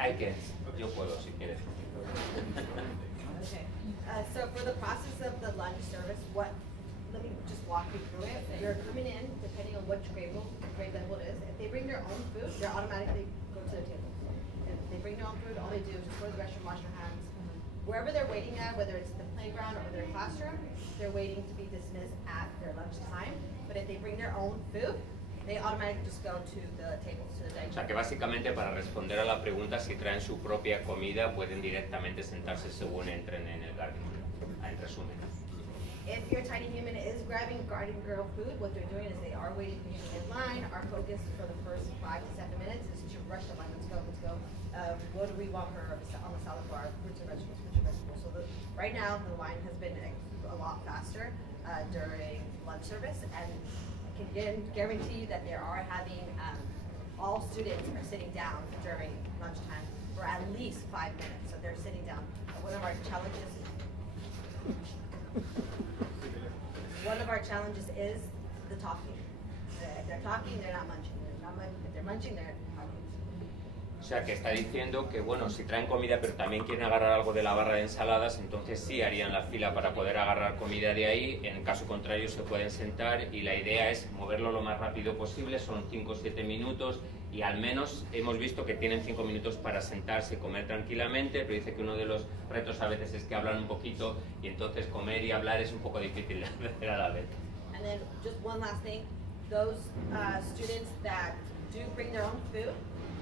I can. Yo puedo si quieres. Okay. So for the process of the lunch service, let me just walk you through it. You're coming in, depending on which grade level it is. If they bring their own food, they automatically go to the table. If they bring their own food, all they do is just go to the restroom, wash their hands. Wherever they're waiting at, whether it's the playground or their classroom, they're waiting to be dismissed at their lunch time. But if they bring their own food, they automatically just go to the table, to the dining room. O sea que básicamente para responder a la pregunta si traen su propia comida pueden directamente sentarse según entren en el garden, en resumen. If your tiny human is grabbing garden girl food, what they're doing is they are waiting for you in line. Our focus for the first 5 to 7 minutes is to rush the line. Let's go. What do we want her on the salad bar? Fruits or vegetables, So right now the line has been a lot faster during lunch service, and I can guarantee you that they are having all students are sitting down during lunchtime for at least 5 minutes. So they're sitting down. One of our challenges is the talking. If they're talking, they're not munching. If they're munching, they're talking. O sea que está diciendo que bueno, si traen comida pero también quieren agarrar algo de la barra de ensaladas, entonces sí harían la fila para poder agarrar comida de ahí. En caso contrario se pueden sentar y la idea es moverlo lo más rápido posible, son 5 o 7 minutos y al menos hemos visto que tienen 5 minutos para sentarse y comer tranquilamente, pero dice que uno de los retos a veces es que hablan un poquito y entonces comer y hablar es un poco difícil de hacer a la vez. And then just one last thing, those students that do bring their own food,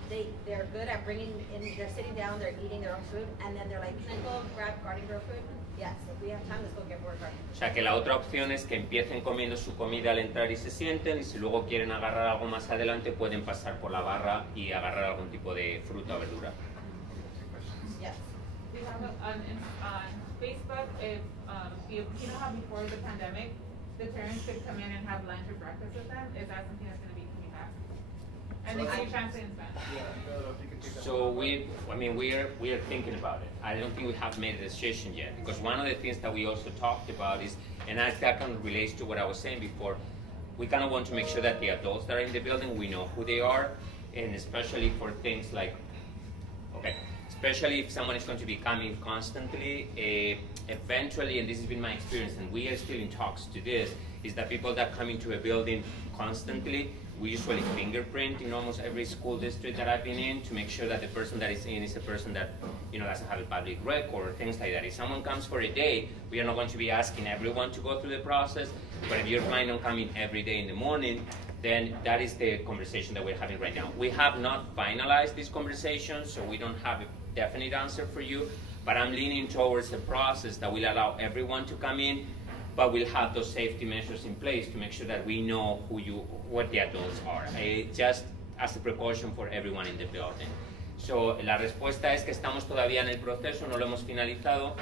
they're good at they're sitting down, they're eating their own food, and then they're like, can I go grab garden girl food? Yes, if we have time, let's go get more garden girl. O sea que la otra opción es que empiecen comiendo su comida al entrar y se sienten, y si luego quieren agarrar algo más adelante pueden pasar por la barra y agarrar algún tipo de fruta o verdura. Yes. We have on Facebook, if you know how before the pandemic, the parents could come in and have lunch or breakfast with them. Is that something that's going to be coming back? And they can translate in Spanish. So we are thinking about it. I don't think we have made a decision yet, because one of the things that we also talked about is, and that kind of relates to what I was saying before, we kind of want to make sure that the adults that are in the building, we know who they are, and especially for things like, especially if someone is going to be coming constantly, eventually, and this has been my experience, and we are still in talks to this, is that people that come into a building constantly, we usually fingerprint in almost every school district that I've been in to make sure that the person that is in is a person that doesn't have a public record or things like that. If someone comes for a day, we are not going to be asking everyone to go through the process, but if you're planning on coming every day in the morning, then that is the conversation that we're having right now. We have not finalized this conversation, so we don't have a definite answer for you, but I'm leaning towards a process that will allow everyone to come in, but we'll have those safety measures in place to make sure that we know what the adults are, just as a precaution for everyone in the building. So, la respuesta es que estamos todavía en el proceso, no lo hemos finalizado,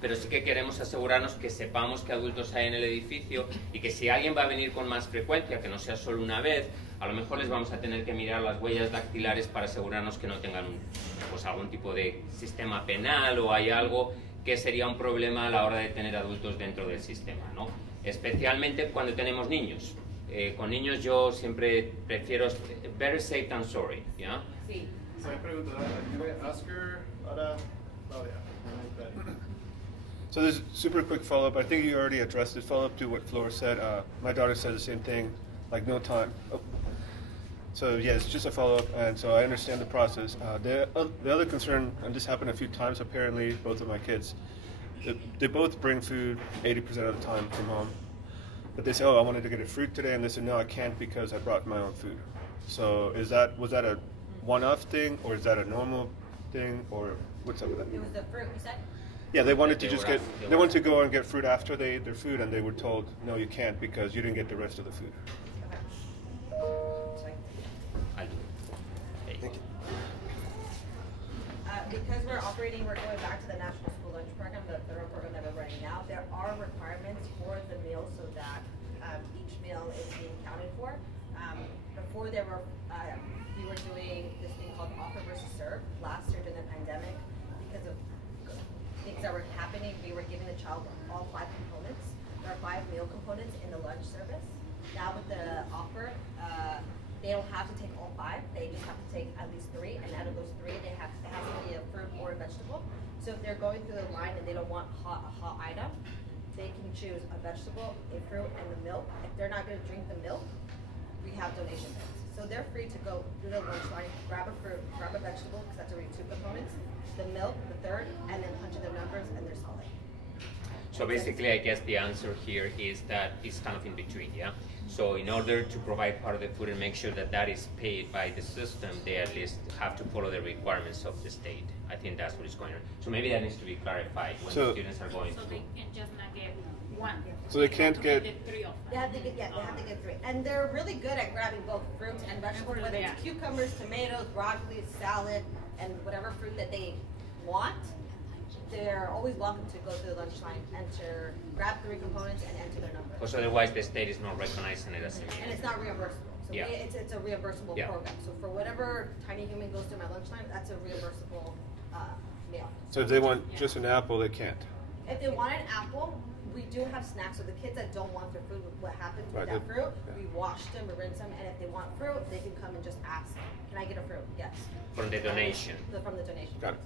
pero sí que queremos asegurarnos que sepamos qué adultos hay en el edificio y que si alguien va a venir con más frecuencia, que no sea solo una vez, a lo mejor les vamos a tener que mirar las huellas dactilares para asegurarnos que no tengan algún tipo de sistema penal o hay algo que sería un problema a la hora de tener adultos dentro del sistema, ¿no? Especialmente cuando tenemos niños. Con niños yo siempre prefiero better safe than sorry, ¿ya? Sí. So this is super quick follow-up. I think you already addressed it. Follow-up to what Flora said. My daughter said the same thing, like no time. Oh. So yeah, it's just a follow-up, and so I understand the process. The other concern, and this happened a few times apparently, both of my kids, they both bring food 80% of the time from home. But they say, oh, I wanted to get a fruit today, and they said, no, I can't because I brought my own food. So was that a one-off thing, or is that a normal thing, or what's up with that? It was the fruit, you said? Yeah, they wanted to go and get fruit after they ate their food, and they were told, no, you can't because you didn't get the rest of the food. Thank you. Because we're going back to the National School Lunch Program, the federal program that we're running now, there are requirements for the meal so that each meal is being counted for. Before we were doing this thing called offer versus serve last year during the pandemic. Because of things that were happening, we were giving the child all 5 components. There are 5 meal components in the lunch service. Now with the offer, they don't have to take all 5. They just have to take at least 3, and out of those 3, they have to So if they're going through the line and they don't want a hot item, they can choose a vegetable, a fruit, and the milk. If they're not going to drink the milk, we have donation bins. So they're free to go through the lunch line, grab a fruit, grab a vegetable, because that's already 2 components, the milk, the third, and then punch in their numbers and they're solid. So basically, I guess the answer here is that it's kind of in between, yeah? So in order to provide part of the food and make sure that that is paid by the system, they at least have to follow the requirements of the state. I think that's what is going on. So maybe that needs to be clarified when the students are going So to. they can just not get one. So they can't get. Three of them. They have to get, yeah, they have to get 3. And they're really good at grabbing both fruits and vegetables, whether it's cucumbers, tomatoes, broccoli, salad, and whatever fruit that they want. They're always welcome to go to the lunch line, enter, grab 3 components, and enter their number. Because otherwise, the state is not recognizing it as a meal. And it's not reimbursable. So Yeah. it's a reimbursable Yeah. program. So for whatever Tiny Human goes to my lunch line, that's a reimbursable meal. So if they want just an apple, they can't. If they want an apple, we do have snacks. So the kids that don't want their food, what happens with Right, that they- fruit, yeah. we wash them, we rinse them, and if they want fruit, they can come and just ask, can I get a fruit? Yes. From the donation. From the donation. Got it.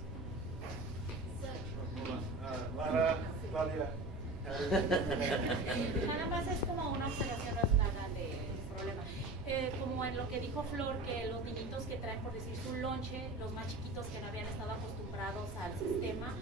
Lara, Claudia. Nada más es como una observación, no es nada de problema. Como en lo que dijo Flor, que los niñitos que traen, por decir, su lonche, los más chiquitos que no habían estado acostumbrados al sistema,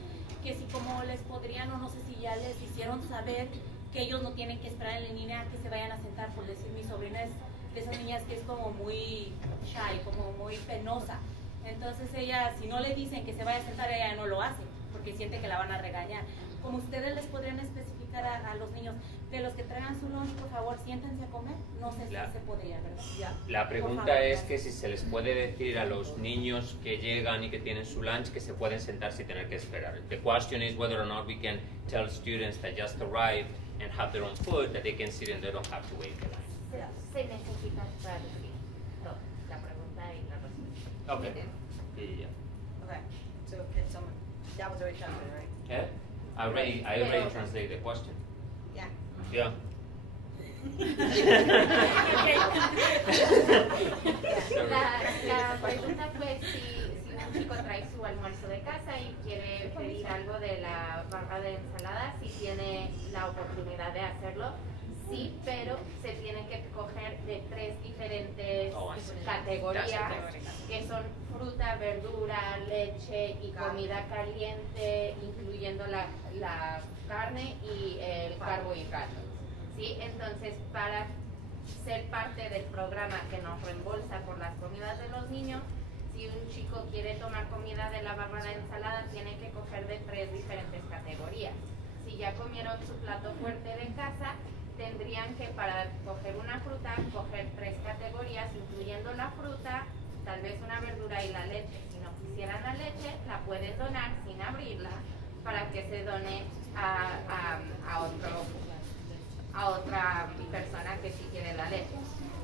que si como les podrían, o no sé si ya les hicieron saber que ellos no tienen que esperar en la línea que se vayan a sentar, por decir, mi sobrina es de esas niñas que es como muy shy, como muy penosa. Entonces ella, si no le dicen que se vaya a sentar, ella no lo hace, porque siente que la van a regañar. Como ustedes les podrían especificar a los niños, de los que traigan su lunch, por favor, siéntense a comer, no sé si se podría, ¿verdad? Ya. La pregunta es que si se les puede decir a los niños que llegan y que tienen su lunch que se pueden sentar sin tener que esperar. The question is whether or not we can tell students that just arrived and have their own food that they can sit and they don't have to wait in line. Se necesita traducir todo, la pregunta y la respuesta. Okay. Yeah. Okay. So can someone, that was already translated, right? Yeah? I already translated the question. Yeah. Yeah. La pregunta fue si un chico trae su almuerzo de casa y quiere pedir algo de la barra de ensalada, si tiene la oportunidad de hacerlo. Sí, pero se tiene que coger de 3 diferentes categorías, que son fruta, verdura, leche y comida caliente, incluyendo la carne y el carbohidrato. ¿Sí? Entonces, para ser parte del programa que nos reembolsa por las comidas de los niños, si un chico quiere tomar comida de la barra de ensalada, tiene que coger de 3 diferentes categorías. Si ya comieron su plato fuerte de casa, tendrían que, para coger una fruta, coger 3 categorías, incluyendo la fruta, tal vez una verdura y la leche. Si no quisieran la leche, la pueden donar sin abrirla para que se done a otra persona que sí quiere la leche.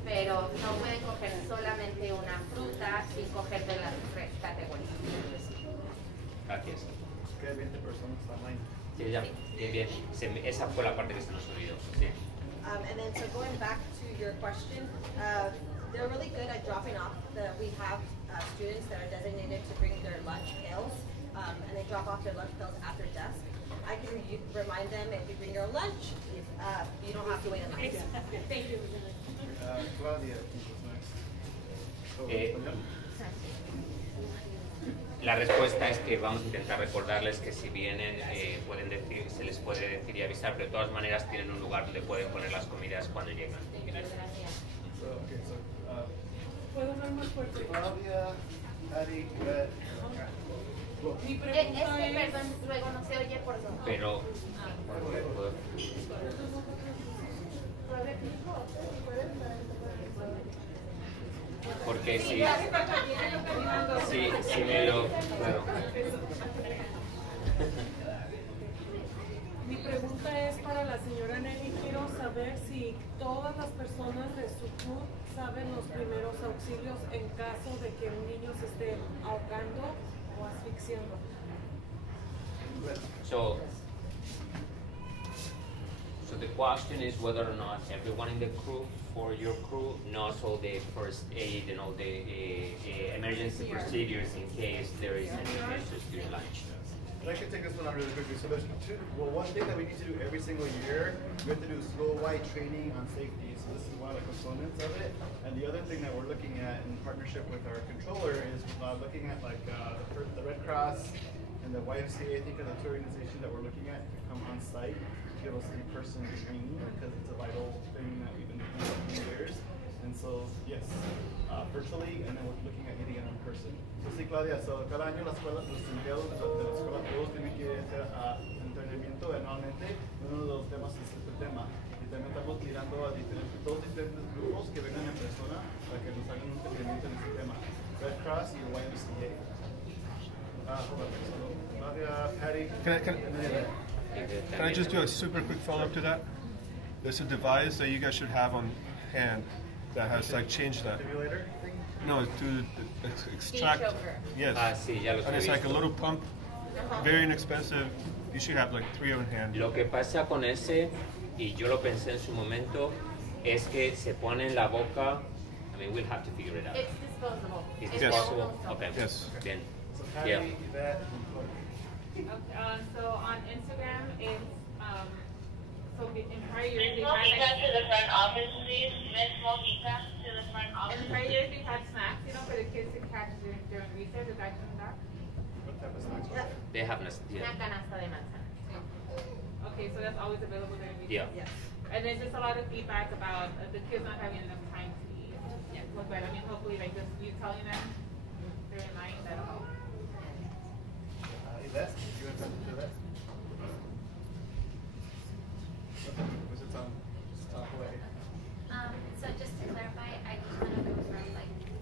Pero no pueden coger solamente una fruta sin coger de las 3 categorías. Gracias. Que 20 personas online. Sí, ya. Bien, bien. Esa fue la parte que se nos olvidó. Sí. And then, so going back to your question, they're really good at dropping off. We have students that are designated to bring their lunch pails, and they drop off their lunch pails at their desk. I can remind them, if you bring your lunch, you don't have to wait in line. Thank you. Claudia, La respuesta es que vamos a intentar recordarles que si vienen pueden decir, se les puede decir y avisar, pero de todas maneras tienen un lugar donde pueden poner las comidas cuando llegan. ¿Puedo hablar más fuerte? Claudia, Ari, Mi pregunta es... Perdón, luego no se oye por favor. Pero... Porque si me lo... Claro. Mi pregunta es para la señora Nelly. Quiero saber si todas las personas de su club saben los primeros auxilios en caso de que un niño se esté ahogando o asfixiando. So the question is whether or not everyone in the crew, for your crew, knows all the first aid and all the emergency procedures in case there is an emergency during lunch. And I can take this one out really quickly. So there's one thing that we need to do every single year, we have to do school-wide training on safety. So this is one of the components of it. And the other thing that we're looking at in partnership with our controller is looking at like the Red Cross and the YMCA, I think, are the two organizations that we're looking at to come on site to give us in-person training because it's a vital thing that we've been doing for many years. And so, yes, virtually, and then we're looking at getting it in person. So, sí, Claudia, so cada año la escuela, los empleados de la escuela todos tienen que ir a entrenamiento anualmente. Uno de los temas es este tema. Y también estamos mirando a dos diferentes grupos que vengan en persona para que nos hagan un entrenamiento en este tema. Red Cross y YMCA. Hold on, so Claudia, Patty. Can I just do a super quick follow-up to that? There's a device that you guys should have on hand that has like changed that. No, to extract. Yes. Sí, ya los and it's like a little pump, very inexpensive. You should have like 3 on hand. Lo que pasa con ese, y yo lo pensé en su momento, es que se pone en la boca. I mean, we'll have to figure it out. It's disposable. It's disposable. Okay. Yes. Bien. So Patty, Yeah. Yvette, Okay, so on Instagram, it's so in prior years Miss we've had Mojica to the front office, please. Miss Mojica to the front office. in prior years we've had snacks, for the kids to catch during recess. Is that coming back? what type of snacks are there? They have Una canasta de manzana. Okay, so that's always available during recess. Yeah. Yes. And there's just a lot of feedback about the kids not having enough time to eat. Yeah. But I mean, hopefully, like just you telling them during night, that'll help. Yvette, you want something to that? Was it on? Just talk away. So just to clarify, I just want to confirm,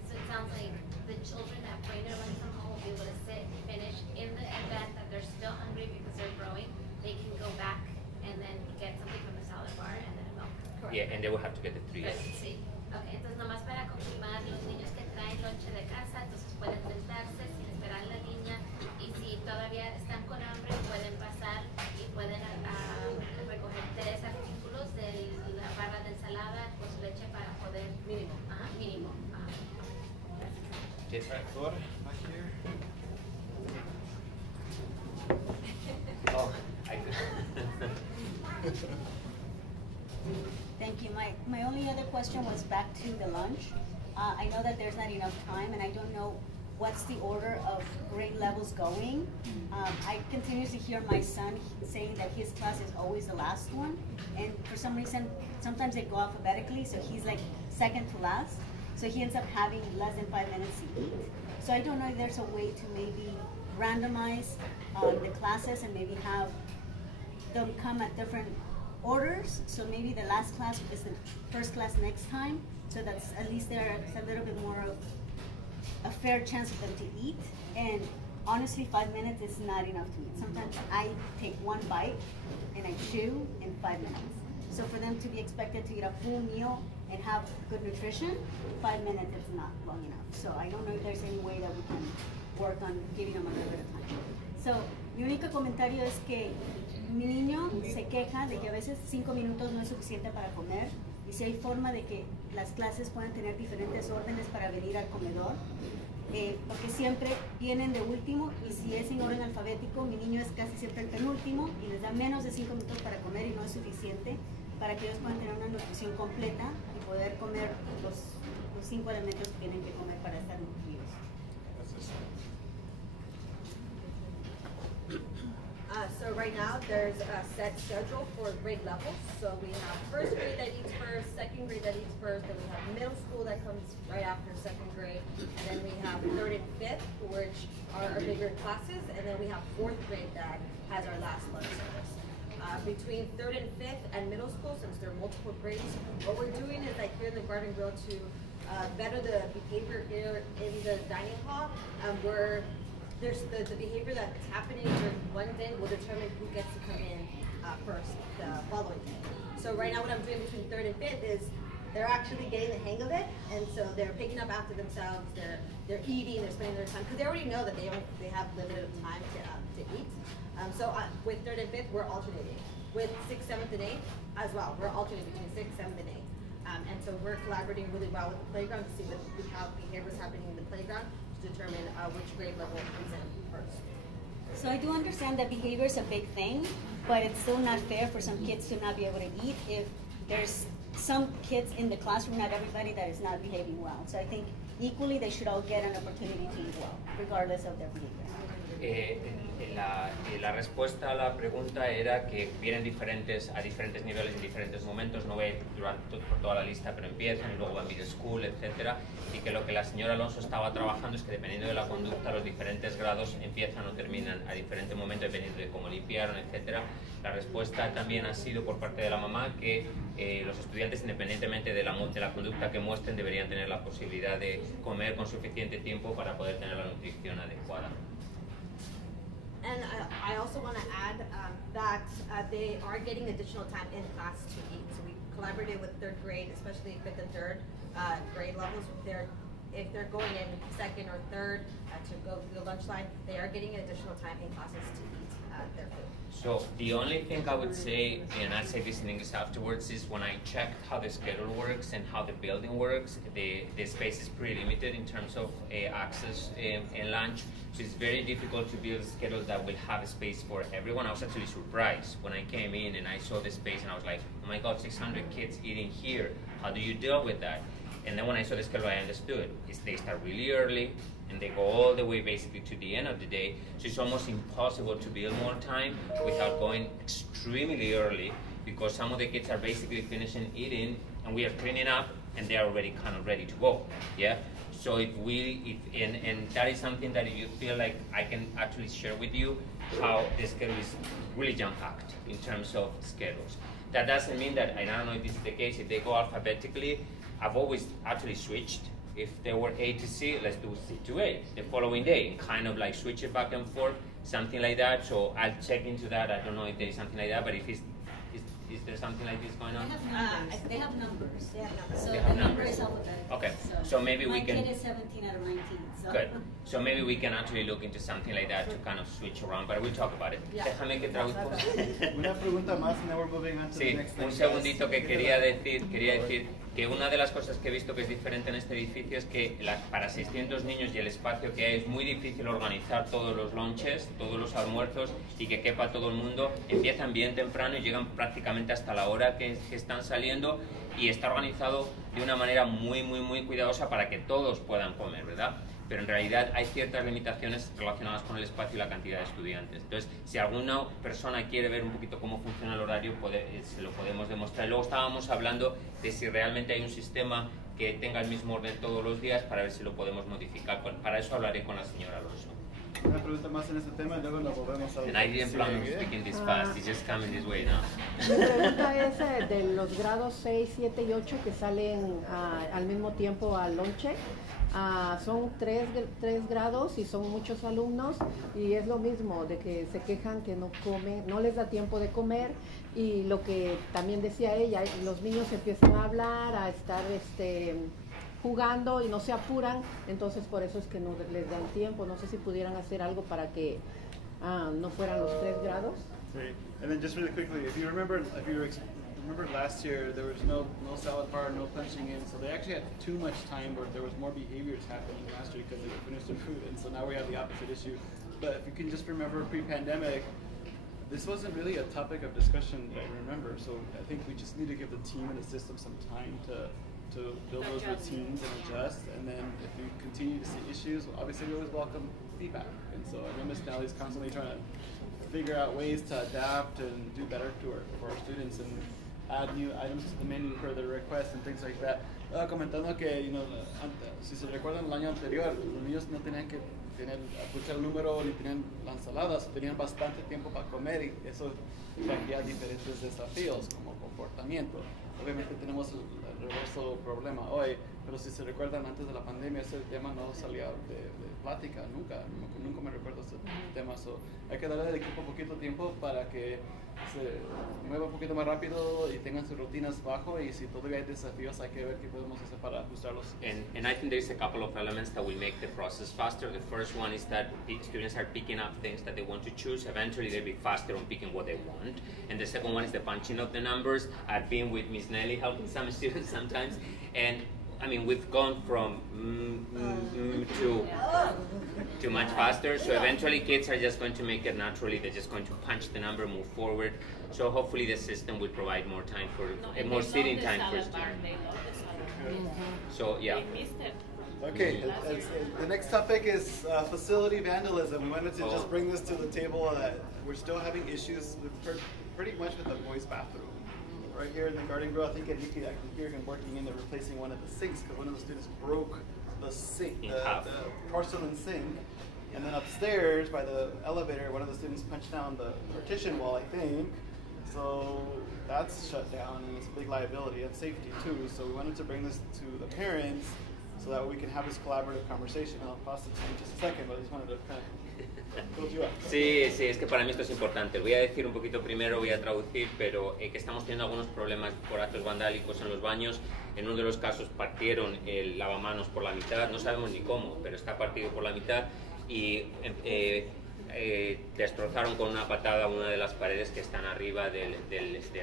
so it sounds like the children that bring their lunch from home will be able to sit, finish. In the event that they're still hungry because they're growing, they can go back and then get something from the salad bar and then a milk. Yeah, and they will have to get the 3. Sí. Ok, entonces nomás para confirmar, los niños que traen lonche de casa, entonces pueden sentarse sin esperar a la niña y si todavía están con hambre pueden pasar y pueden recoger 3 artículos de la barra de ensalada con su leche para poder mínimo. Mínimo. Yes, right. Flor, back here. Oh, I could. Thank you. My only other question was back to the lunch. I know that there's not enough time, and I don't know what's the order of grade levels going. I continuously hear my son saying that his class is always the last one, and for some reason, sometimes they go alphabetically, so he's like second to last. So he ends up having less than 5 minutes to eat. So I don't know if there's a way to maybe randomize the classes and maybe have them come at different orders. So maybe the last class is the first class next time. So that's at least there's a little bit more of a fair chance for them to eat. And honestly, 5 minutes is not enough to eat. Sometimes I take 1 bite and I chew in 5 minutes. So for them to be expected to eat a full meal and have good nutrition, 5 minutes is not long enough. So I don't know if there's any way that we can work on giving them a little bit of time. So mi único comentario es que mi niño se queja de que a veces 5 minutos no es suficiente para comer y si hay forma de que las clases puedan tener diferentes órdenes para venir al comedor, porque siempre vienen de último y si es en orden alfabético, mi niño es casi siempre el penúltimo y les da menos de 5 minutos para comer y no es suficiente para que ellos puedan tener una nutrición completa y poder comer los 5 elementos que tienen que comer para estar nutridos. So right now there's a set schedule for grade levels. So we have first grade that eats first, second grade that eats first, then we have middle school that comes right after second grade, and then we have third and fifth, which are our bigger classes, and then we have fourth grade that has our last lunch service. Between third and fifth and middle school, since there are multiple grades, what we're doing is like here in the Garden Grill to better the behavior here in the dining hall. There's the behavior that's happening during one day will determine who gets to come in first the following day. So right now what I'm doing between third and fifth is they're actually getting the hang of it, and so they're picking up after themselves, they're eating, they're spending their time, because they already know that they have limited time to eat. So with third and fifth, we're alternating. With 6th, 7th, and 8th as well, we're alternating between 6th, 7th, and 8th. And so we're collaborating really well with the playground to see how behavior is happening in the playground to determine which grade level comes in first. So I do understand that behavior is a big thing, but it's still not fair for some kids to not be able to eat if there's some kids in the classroom, not everybody, that is not behaving well. So I think equally they should all get an opportunity to eat well, regardless of their behavior. La respuesta a la pregunta era que vienen a diferentes niveles en diferentes momentos, no voy a ir por toda la lista, pero empiezan y luego van video school, etcétera, y que lo que la señora Alonso estaba trabajando es que dependiendo de la conducta los diferentes grados empiezan o terminan a diferentes momentos dependiendo de cómo limpiaron, etcétera. La respuesta también ha sido por parte de la mamá que los estudiantes, independientemente de la conducta que muestren, deberían tener la posibilidad de comer con suficiente tiempo para poder tener la nutrición adecuada. And I also want to add that they are getting additional time in class to eat. So we collaborated with third grade, especially fifth and third grade levels. If they're going in second or third to go through the lunch line, they are getting additional time in classes to eat their food. So the only thing I would say, and I'll say this in English afterwards, is when I checked how the schedule works and how the building works, the space is pretty limited in terms of access and lunch. So it's very difficult to build a schedule that will have a space for everyone. I was actually surprised when I came in and I saw the space and I was like, oh my God, 600 kids eating here. How do you deal with that? And then when I saw the schedule, I understood. They start really early and they go all the way basically to the end of the day. So it's almost impossible to build more time without going extremely early, because some of the kids are basically finishing eating and we are cleaning up and they are already kind of ready to go. Yeah. So and that is something that you feel like I can actually share with you how the schedule is really jam-packed in terms of schedules. That doesn't mean that, and I don't know if this is the case, if they go alphabetically, I've always actually switched. If they were A to C, let's do C to A the following day, and kind of like switch it back and forth, something like that. So I'll check into that. I don't know if there is something like that, but if it's, is there something like this going on? They have numbers. They have numbers. So They the have number numbers. is alphabetical. Okay, so maybe we can. My kid is 17 out of 19. So. Good. So maybe we can actually look into something like that to kind of switch around, but we'll talk about it. Yeah. Déjame que traduzca. Una pregunta más, and then we're moving on to the Sí, next un thing. segundito que quería decir que una de las cosas que he visto que es diferente en este edificio es que para 600 niños y el espacio que hay es muy difícil organizar todos los lunches, todos los almuerzos y que quepa todo el mundo. Empiezan bien temprano y llegan prácticamente hasta la hora que están saliendo, y está organizado de una manera muy cuidadosa para que todos puedan comer, ¿verdad? Pero en realidad hay ciertas limitaciones relacionadas con el espacio y la cantidad de estudiantes. Entonces, si alguna persona quiere ver un poquito cómo funciona el horario, se lo podemos demostrar. Luego estábamos hablando de si realmente hay un sistema que tenga el mismo orden todos los días, para ver si lo podemos modificar. Para eso hablaré con la señora Alonso. Una pregunta más en este tema y luego lo volvemos a And I didn't plan on speaking this fast, it's just coming this way now. Mi pregunta es de los grados 6, 7 y 8 que salen al mismo tiempo al lonche. Son tres grados y son muchos alumnos, y es lo mismo de que se quejan que no comen, no les da tiempo de comer, y lo que también decía ella, los niños empiezan a hablar, a estar jugando y no se apuran, entonces por eso es que no les dan tiempo. No sé si pudieran hacer algo para que no fueran los 3 grados. Great. And then just really quickly, if you remember last year, there was no salad bar, no punching in, so they actually had too much time, where there was more behaviors happening last year because they finished their food, and so now we have the opposite issue. But if you can just remember pre-pandemic, this wasn't really a topic of discussion that I remember, so I think we just need to give the team and the system some time to build those routines and adjust, and then if we continue to see issues, obviously we always welcome feedback, and so I know Ms. Nally's constantly trying to figure out ways to adapt and do better for our students and add new items to the menu per their request and things like that. Comentando que, si se recuerdan el año anterior, los niños no tenían que escuchar el número ni tenían las ensaladas, tenían bastante tiempo para comer, y eso requería diferentes desafíos como comportamiento. Obviamente tenemos el reverso problema hoy, pero si se recuerdan, antes de la pandemia ese tema no salía de plática, nunca me recuerdo ese tema. So, hay que darle al equipo un poquito de tiempo para que se mueva un poquito más rápido y tengan sus rutinas bajo, y si todavía hay desafíos hay que ver qué podemos hacer para ajustarlos. And I think there's a couple of elements that will make the process faster. The first one is that the students are picking up things that they want to choose. Eventually they'll be faster on picking what they want. And the second one is the punching of the numbers. I've been with Ms. Nelly helping some students sometimes, and I mean, we've gone from to much faster. So eventually kids are just going to make it naturally. They're just going to punch the number, move forward. So hopefully the system will provide more time for, more sitting time for students. So yeah. Okay, the next topic is facility vandalism. We wanted to just bring this to the table that we're still having issues with pretty much with the boys' bathroom. Right here in the garden grill, I think Enrique, I can hear him working in there replacing one of the sinks because one of the students broke the sink, the porcelain sink. And then upstairs by the elevator, one of the students punched down the partition wall, I think. So that's shut down and it's a big liability and safety too. So we wanted to bring this to the parents so that we can have this collaborative conversation. I'll pass it to you in just a second, but I just wanted to kind of build you up. Sí, es que para mí esto es importante. Voy a decir un poquito primero, voy a traducir, pero que estamos teniendo algunos problemas por actos vandálicos en los baños. En uno de los casos partieron el lavamanos por la mitad, no sabemos ni cómo, pero está partido por la mitad y destrozaron con una patada una de las paredes que están arriba del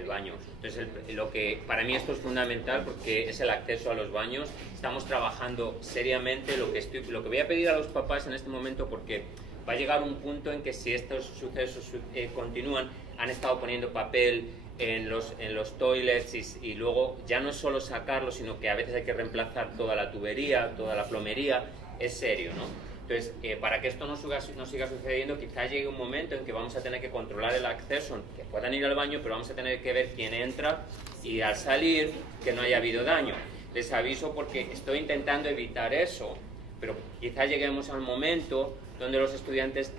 baño. Entonces, lo que para mí esto es fundamental porque es el acceso a los baños. Estamos trabajando seriamente. Lo que voy a pedir a los papás en este momento, porque va a llegar un punto en que si estos sucesos continúan, han estado poniendo papel en los toilets y luego ya no es solo sacarlo, sino que a veces hay que reemplazar toda la tubería, toda la plomería. Es serio, ¿no? Entonces, para que esto no siga sucediendo, quizás llegue un momento en que vamos a tener que controlar el acceso, que puedan ir al baño, pero vamos a tener que ver quién entra y al salir que no haya habido daño. Les aviso porque estoy intentando evitar eso, pero quizás lleguemos al momento donde los estudiantes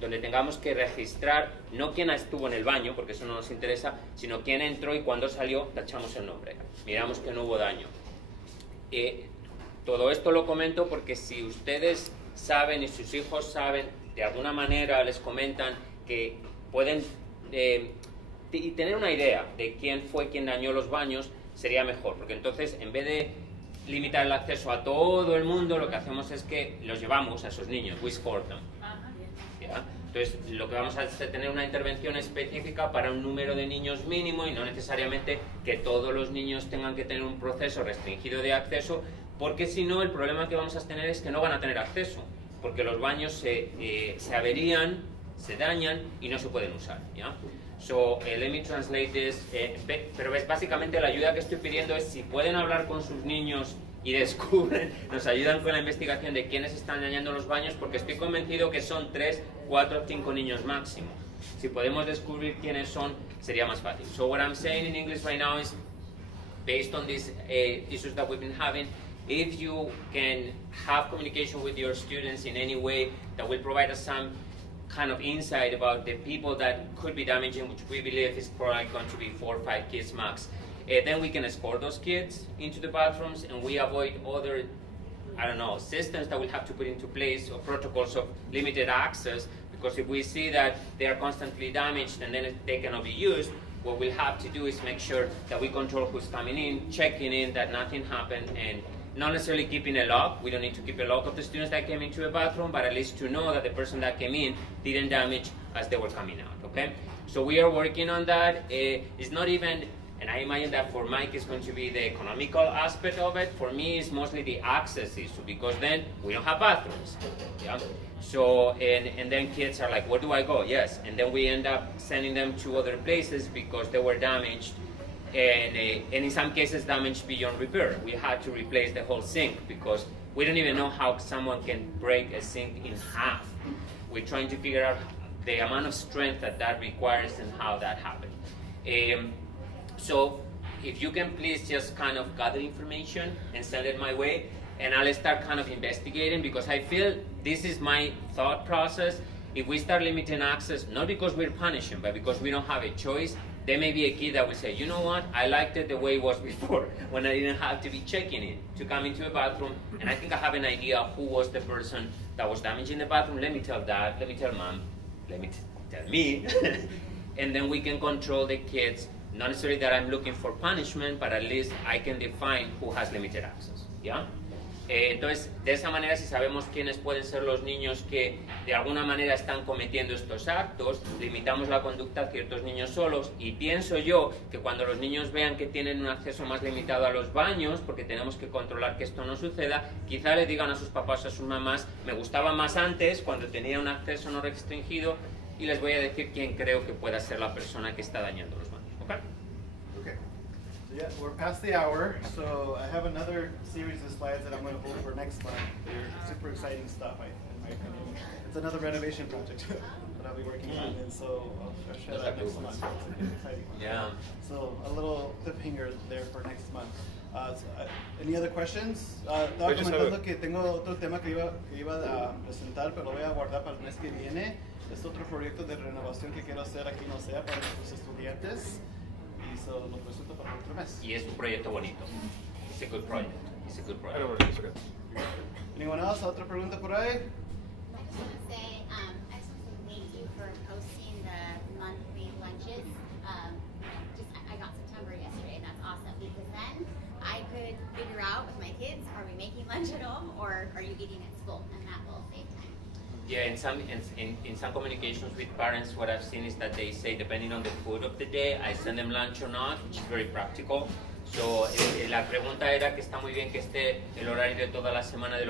donde tengamos que registrar no quién estuvo en el baño, porque eso no nos interesa, sino quién entró y cuando salió tachamos el nombre. Miramos que no hubo daño. Todo esto lo comento porque si ustedes saben y sus hijos saben, de alguna manera les comentan que pueden y tener una idea de quién fue quien dañó los baños, sería mejor, porque entonces en vez de limitar el acceso a todo el mundo, lo que hacemos es que los llevamos a esos niños, we score them. ¿Ya? Entonces lo que vamos a hacer es tener una intervención específica para un número de niños mínimo y no necesariamente que todos los niños tengan que tener un proceso restringido de acceso, porque si no el problema que vamos a tener es que no van a tener acceso, porque los baños se averían, se dañan y no se pueden usar. ¿Ya? So, let me translate this, pero básicamente la ayuda que estoy pidiendo es si pueden hablar con sus niños y descubren, nos ayudan con la investigación de quiénes están dañando los baños, porque estoy convencido que son 3, 4, 5 niños máximo. Si podemos descubrir quiénes son, sería más fácil. So what I'm saying in English right now is, based on these issues that we've been having, if you can have communication with your students in any way that will provide us some kind of insight about the people that could be damaging, which we believe is probably going to be 4 or 5 kids max, then we can escort those kids into the bathrooms and we avoid other, I don't know, systems that we'll have to put into place or protocols of limited access, because if we see that they are constantly damaged and then they cannot be used, what we'll have to do is make sure that we control who's coming in, checking in that nothing happened, and not necessarily keeping a log. We don't need to keep a log of the students that came into a bathroom, but at least to know that the person that came in didn't damage as they were coming out, okay? So we are working on that. It's not even, and I imagine that for Mike it's going to be the economical aspect of it. For me, it's mostly the access issue, because then we don't have bathrooms, yeah? So, and then kids are like, where do I go? Yes, and then we end up sending them to other places because they were damaged, and in some cases damaged beyond repair. We had to replace the whole sink because we don't even know how someone can break a sink in half. We're trying to figure out the amount of strength that requires and how that happened. So if you can please just kind of gather information and send it my way, and I'll start kind of investigating, because I feel this is my thought process. If we start limiting access, not because we're punishing, but because we don't have a choice, there may be a kid that will say, you know what, I liked it the way it was before, when I didn't have to be checking in to come into a bathroom, and I think I have an idea who was the person that was damaging the bathroom. Let me tell dad, let me tell mom, let me tell me, and then we can control the kids. Not necessarily that I'm looking for punishment, but at least I can define who has limited access, yeah? Entonces, de esa manera, si sabemos quiénes pueden ser los niños que de alguna manera están cometiendo estos actos, limitamos la conducta a ciertos niños solos. Y pienso yo que cuando los niños vean que tienen un acceso más limitado a los baños, porque tenemos que controlar que esto no suceda, quizá le digan a sus papás o a sus mamás, me gustaba más antes, cuando tenía un acceso no restringido, y les voy a decir quién creo que pueda ser la persona que está dañando los baños. ¿Ok? Yeah, we're past the hour, so I have another series of slides that I'm going to hold for next month. They're super exciting stuff, in my opinion. It's another renovation project that I'll be working on, and so I'll share that next month. It's exciting. Yeah. So a little cliffhanger there for next month. Any other questions? Estaba comentando que tengo otro tema que iba a presentar, pero lo voy a guardar para el mes que viene. Es otro proyecto de renovación que quiero hacer aquí en OCEAA para nuestros estudiantes. So, lo presento para otro mes. Y es un proyecto bonito. It's a good project. It's a good project. Anyone else? ¿Otra pregunta por ahí? I just want to say thank you for hosting the monthly lunches. I got September yesterday, and that's awesome because then I could figure out with my kids, are we making lunch at home or are you eating at school? And that will save time. Yeah, in some communications with parents, what I've seen is that they say, depending on the food of the day, I send them lunch or not, which is very practical. So, la pregunta era que está muy bien que esté el horario de toda la semana, de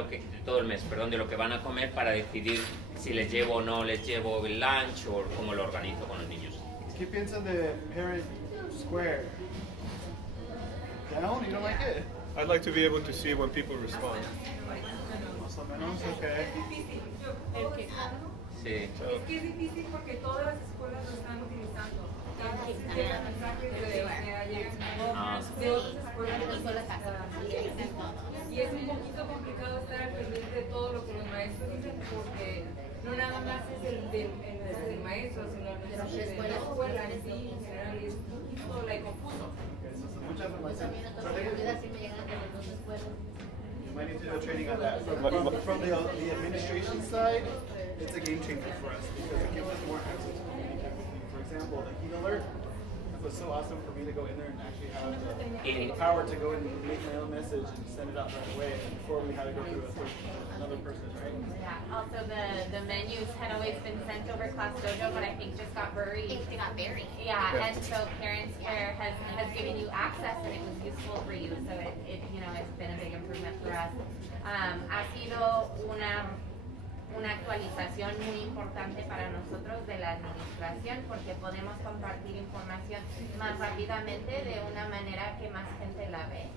todo el mes, perdón, de lo que van a comer para decidir si les llevo o no les llevo el lunch o cómo lo organizo con los niños. ¿Qué piensan de Parent Square? Down? You don't like it? I'd like to be able to see when people respond. Más o menos, okay. Sí. Es que es difícil porque todas las escuelas lo están utilizando. Cada vez llegan mensajes de OCEAA, llegan de otras escuelas. Y es un poquito complicado estar al pendiente de todo lo que los maestros dicen porque no nada más es el del maestro, sino el de la escuela en sí, en general, y es un poquito confuso. Mucha información. We might need to do a training on that. From the administration side, it's a game changer for us because it gives us more access to communication. For example, the heat alert. It was so awesome for me to go in there and actually have the power to go and make my own message and send it out right away before we had to go through another person, right? Yeah. Also, the menus had always been sent over Class Dojo, but I think just got buried. It got buried. Yeah, and so Parents Care has given you access, and it was useful for you. So it it's been a big improvement for us. Ha sido una actualización muy importante para nosotros de la administración porque podemos compartir información más rápidamente de una manera que más gente la ve.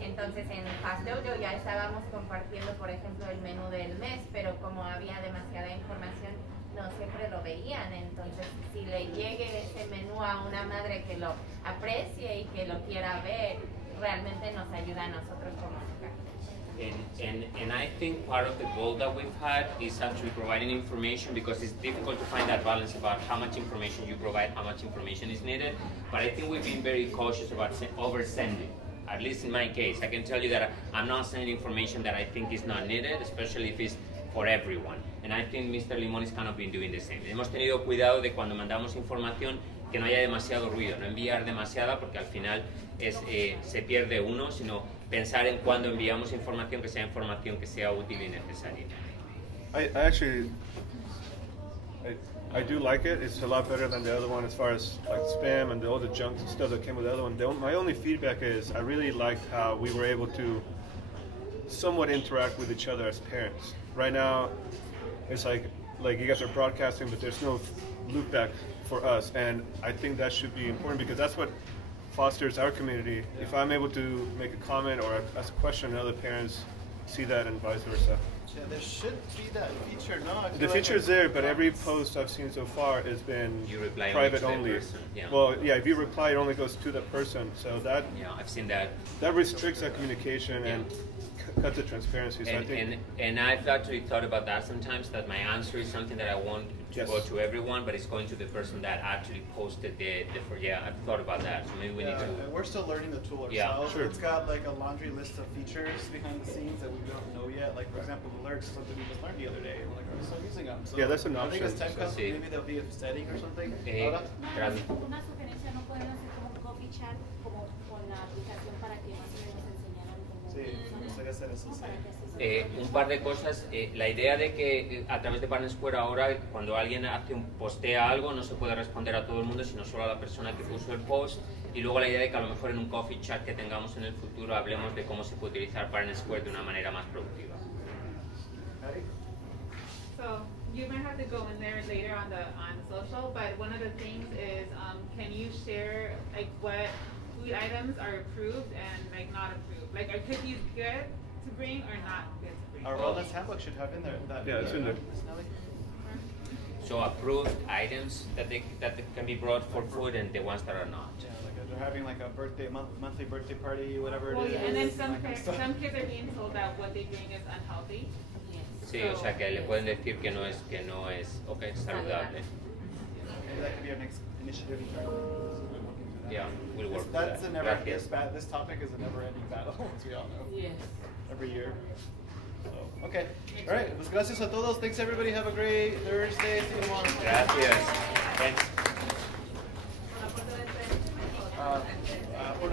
Entonces en Class Dojo ya estábamos compartiendo, por ejemplo, el menú del mes, pero como había demasiada información no siempre lo veían. Entonces si le llegue ese menú a una madre que lo aprecie y que lo quiera ver, realmente nos ayuda a nosotros como educadores. And I think part of the goal that we've had is actually providing information because it's difficult to find that balance about how much information you provide, how much information is needed. But I think we've been very cautious about oversending. At least in my case, I can tell you that I'm not sending information that I think is not needed, especially if it's for everyone. And I think Mr. Limón has kind of been doing the same. Hemos tenido cuidado de cuando mandamos información que no haya demasiado ruido, no enviar demasiada porque al final se pierde uno, sino pensar en cuando enviamos información que sea útil y necesaria. I do like it. It's a lot better than the other one as far as like spam and all the junk and stuff that came with the other one. My only feedback is I really liked how we were able to somewhat interact with each other as parents. Right now, it's like you guys are broadcasting, but there's no loop back for us, and I think that should be important because that's what fosters our community. If I'm able to make a comment or ask a question, and other parents see that and vice versa. Yeah, there should be that feature, no? The feature is there, but every post I've seen so far has been private only. Yeah. Well, yeah, if you reply, it only goes to the person. So that I've seen that. That restricts that communication and cuts the transparency. So And I've actually thought about that sometimes. That my answer is something that I want to go to everyone, but it's going to the person that actually posted I've thought about that. So maybe we need to. We're still learning the tool ourselves. Yeah, sure. It's got like a laundry list of features behind the scenes that we don't know yet. Like for example, alerts, something we just learned the other day. We're like, are we still using them? So yeah, that's an I think option. as time comes, maybe there'll be a setting or something. Una sugerencia, no pueden hacer como copy chat como con la aplicación para que más o menos enseñaran como Sí, me gustaría hacer eso, sí. Un par de cosas. La idea de que a través de Partner Square ahora, cuando alguien postea algo, no se puede responder a todo el mundo, sino solo a la persona que puso el post. Y luego la idea de que a lo mejor en un coffee chat que tengamos en el futuro hablemos de cómo se puede utilizar Partner Square de una manera más productiva. So you might have to go in there later on social, but one of the things is, can you share like what food items are approved and like not approved? Like, are cookies good to bring or not good to bring? Our wellness handbook should have in there. Yeah, it's in there. So approved items that can be brought for food and the ones that are not. Yeah, like if they're having like a monthly birthday party, whatever it is. And then some kids are being told that what they bring is unhealthy. Sí, o sea que le pueden decir que no es saludable. Maybe that could be our next initiative. Yeah, we'll work That's with a that. this topic is a never-ending battle, as we all know. Yes. Every year. So, okay. All right. Pues gracias a todos. Thanks everybody. Have a great Thursday. See you tomorrow. Gracias. Thanks. Por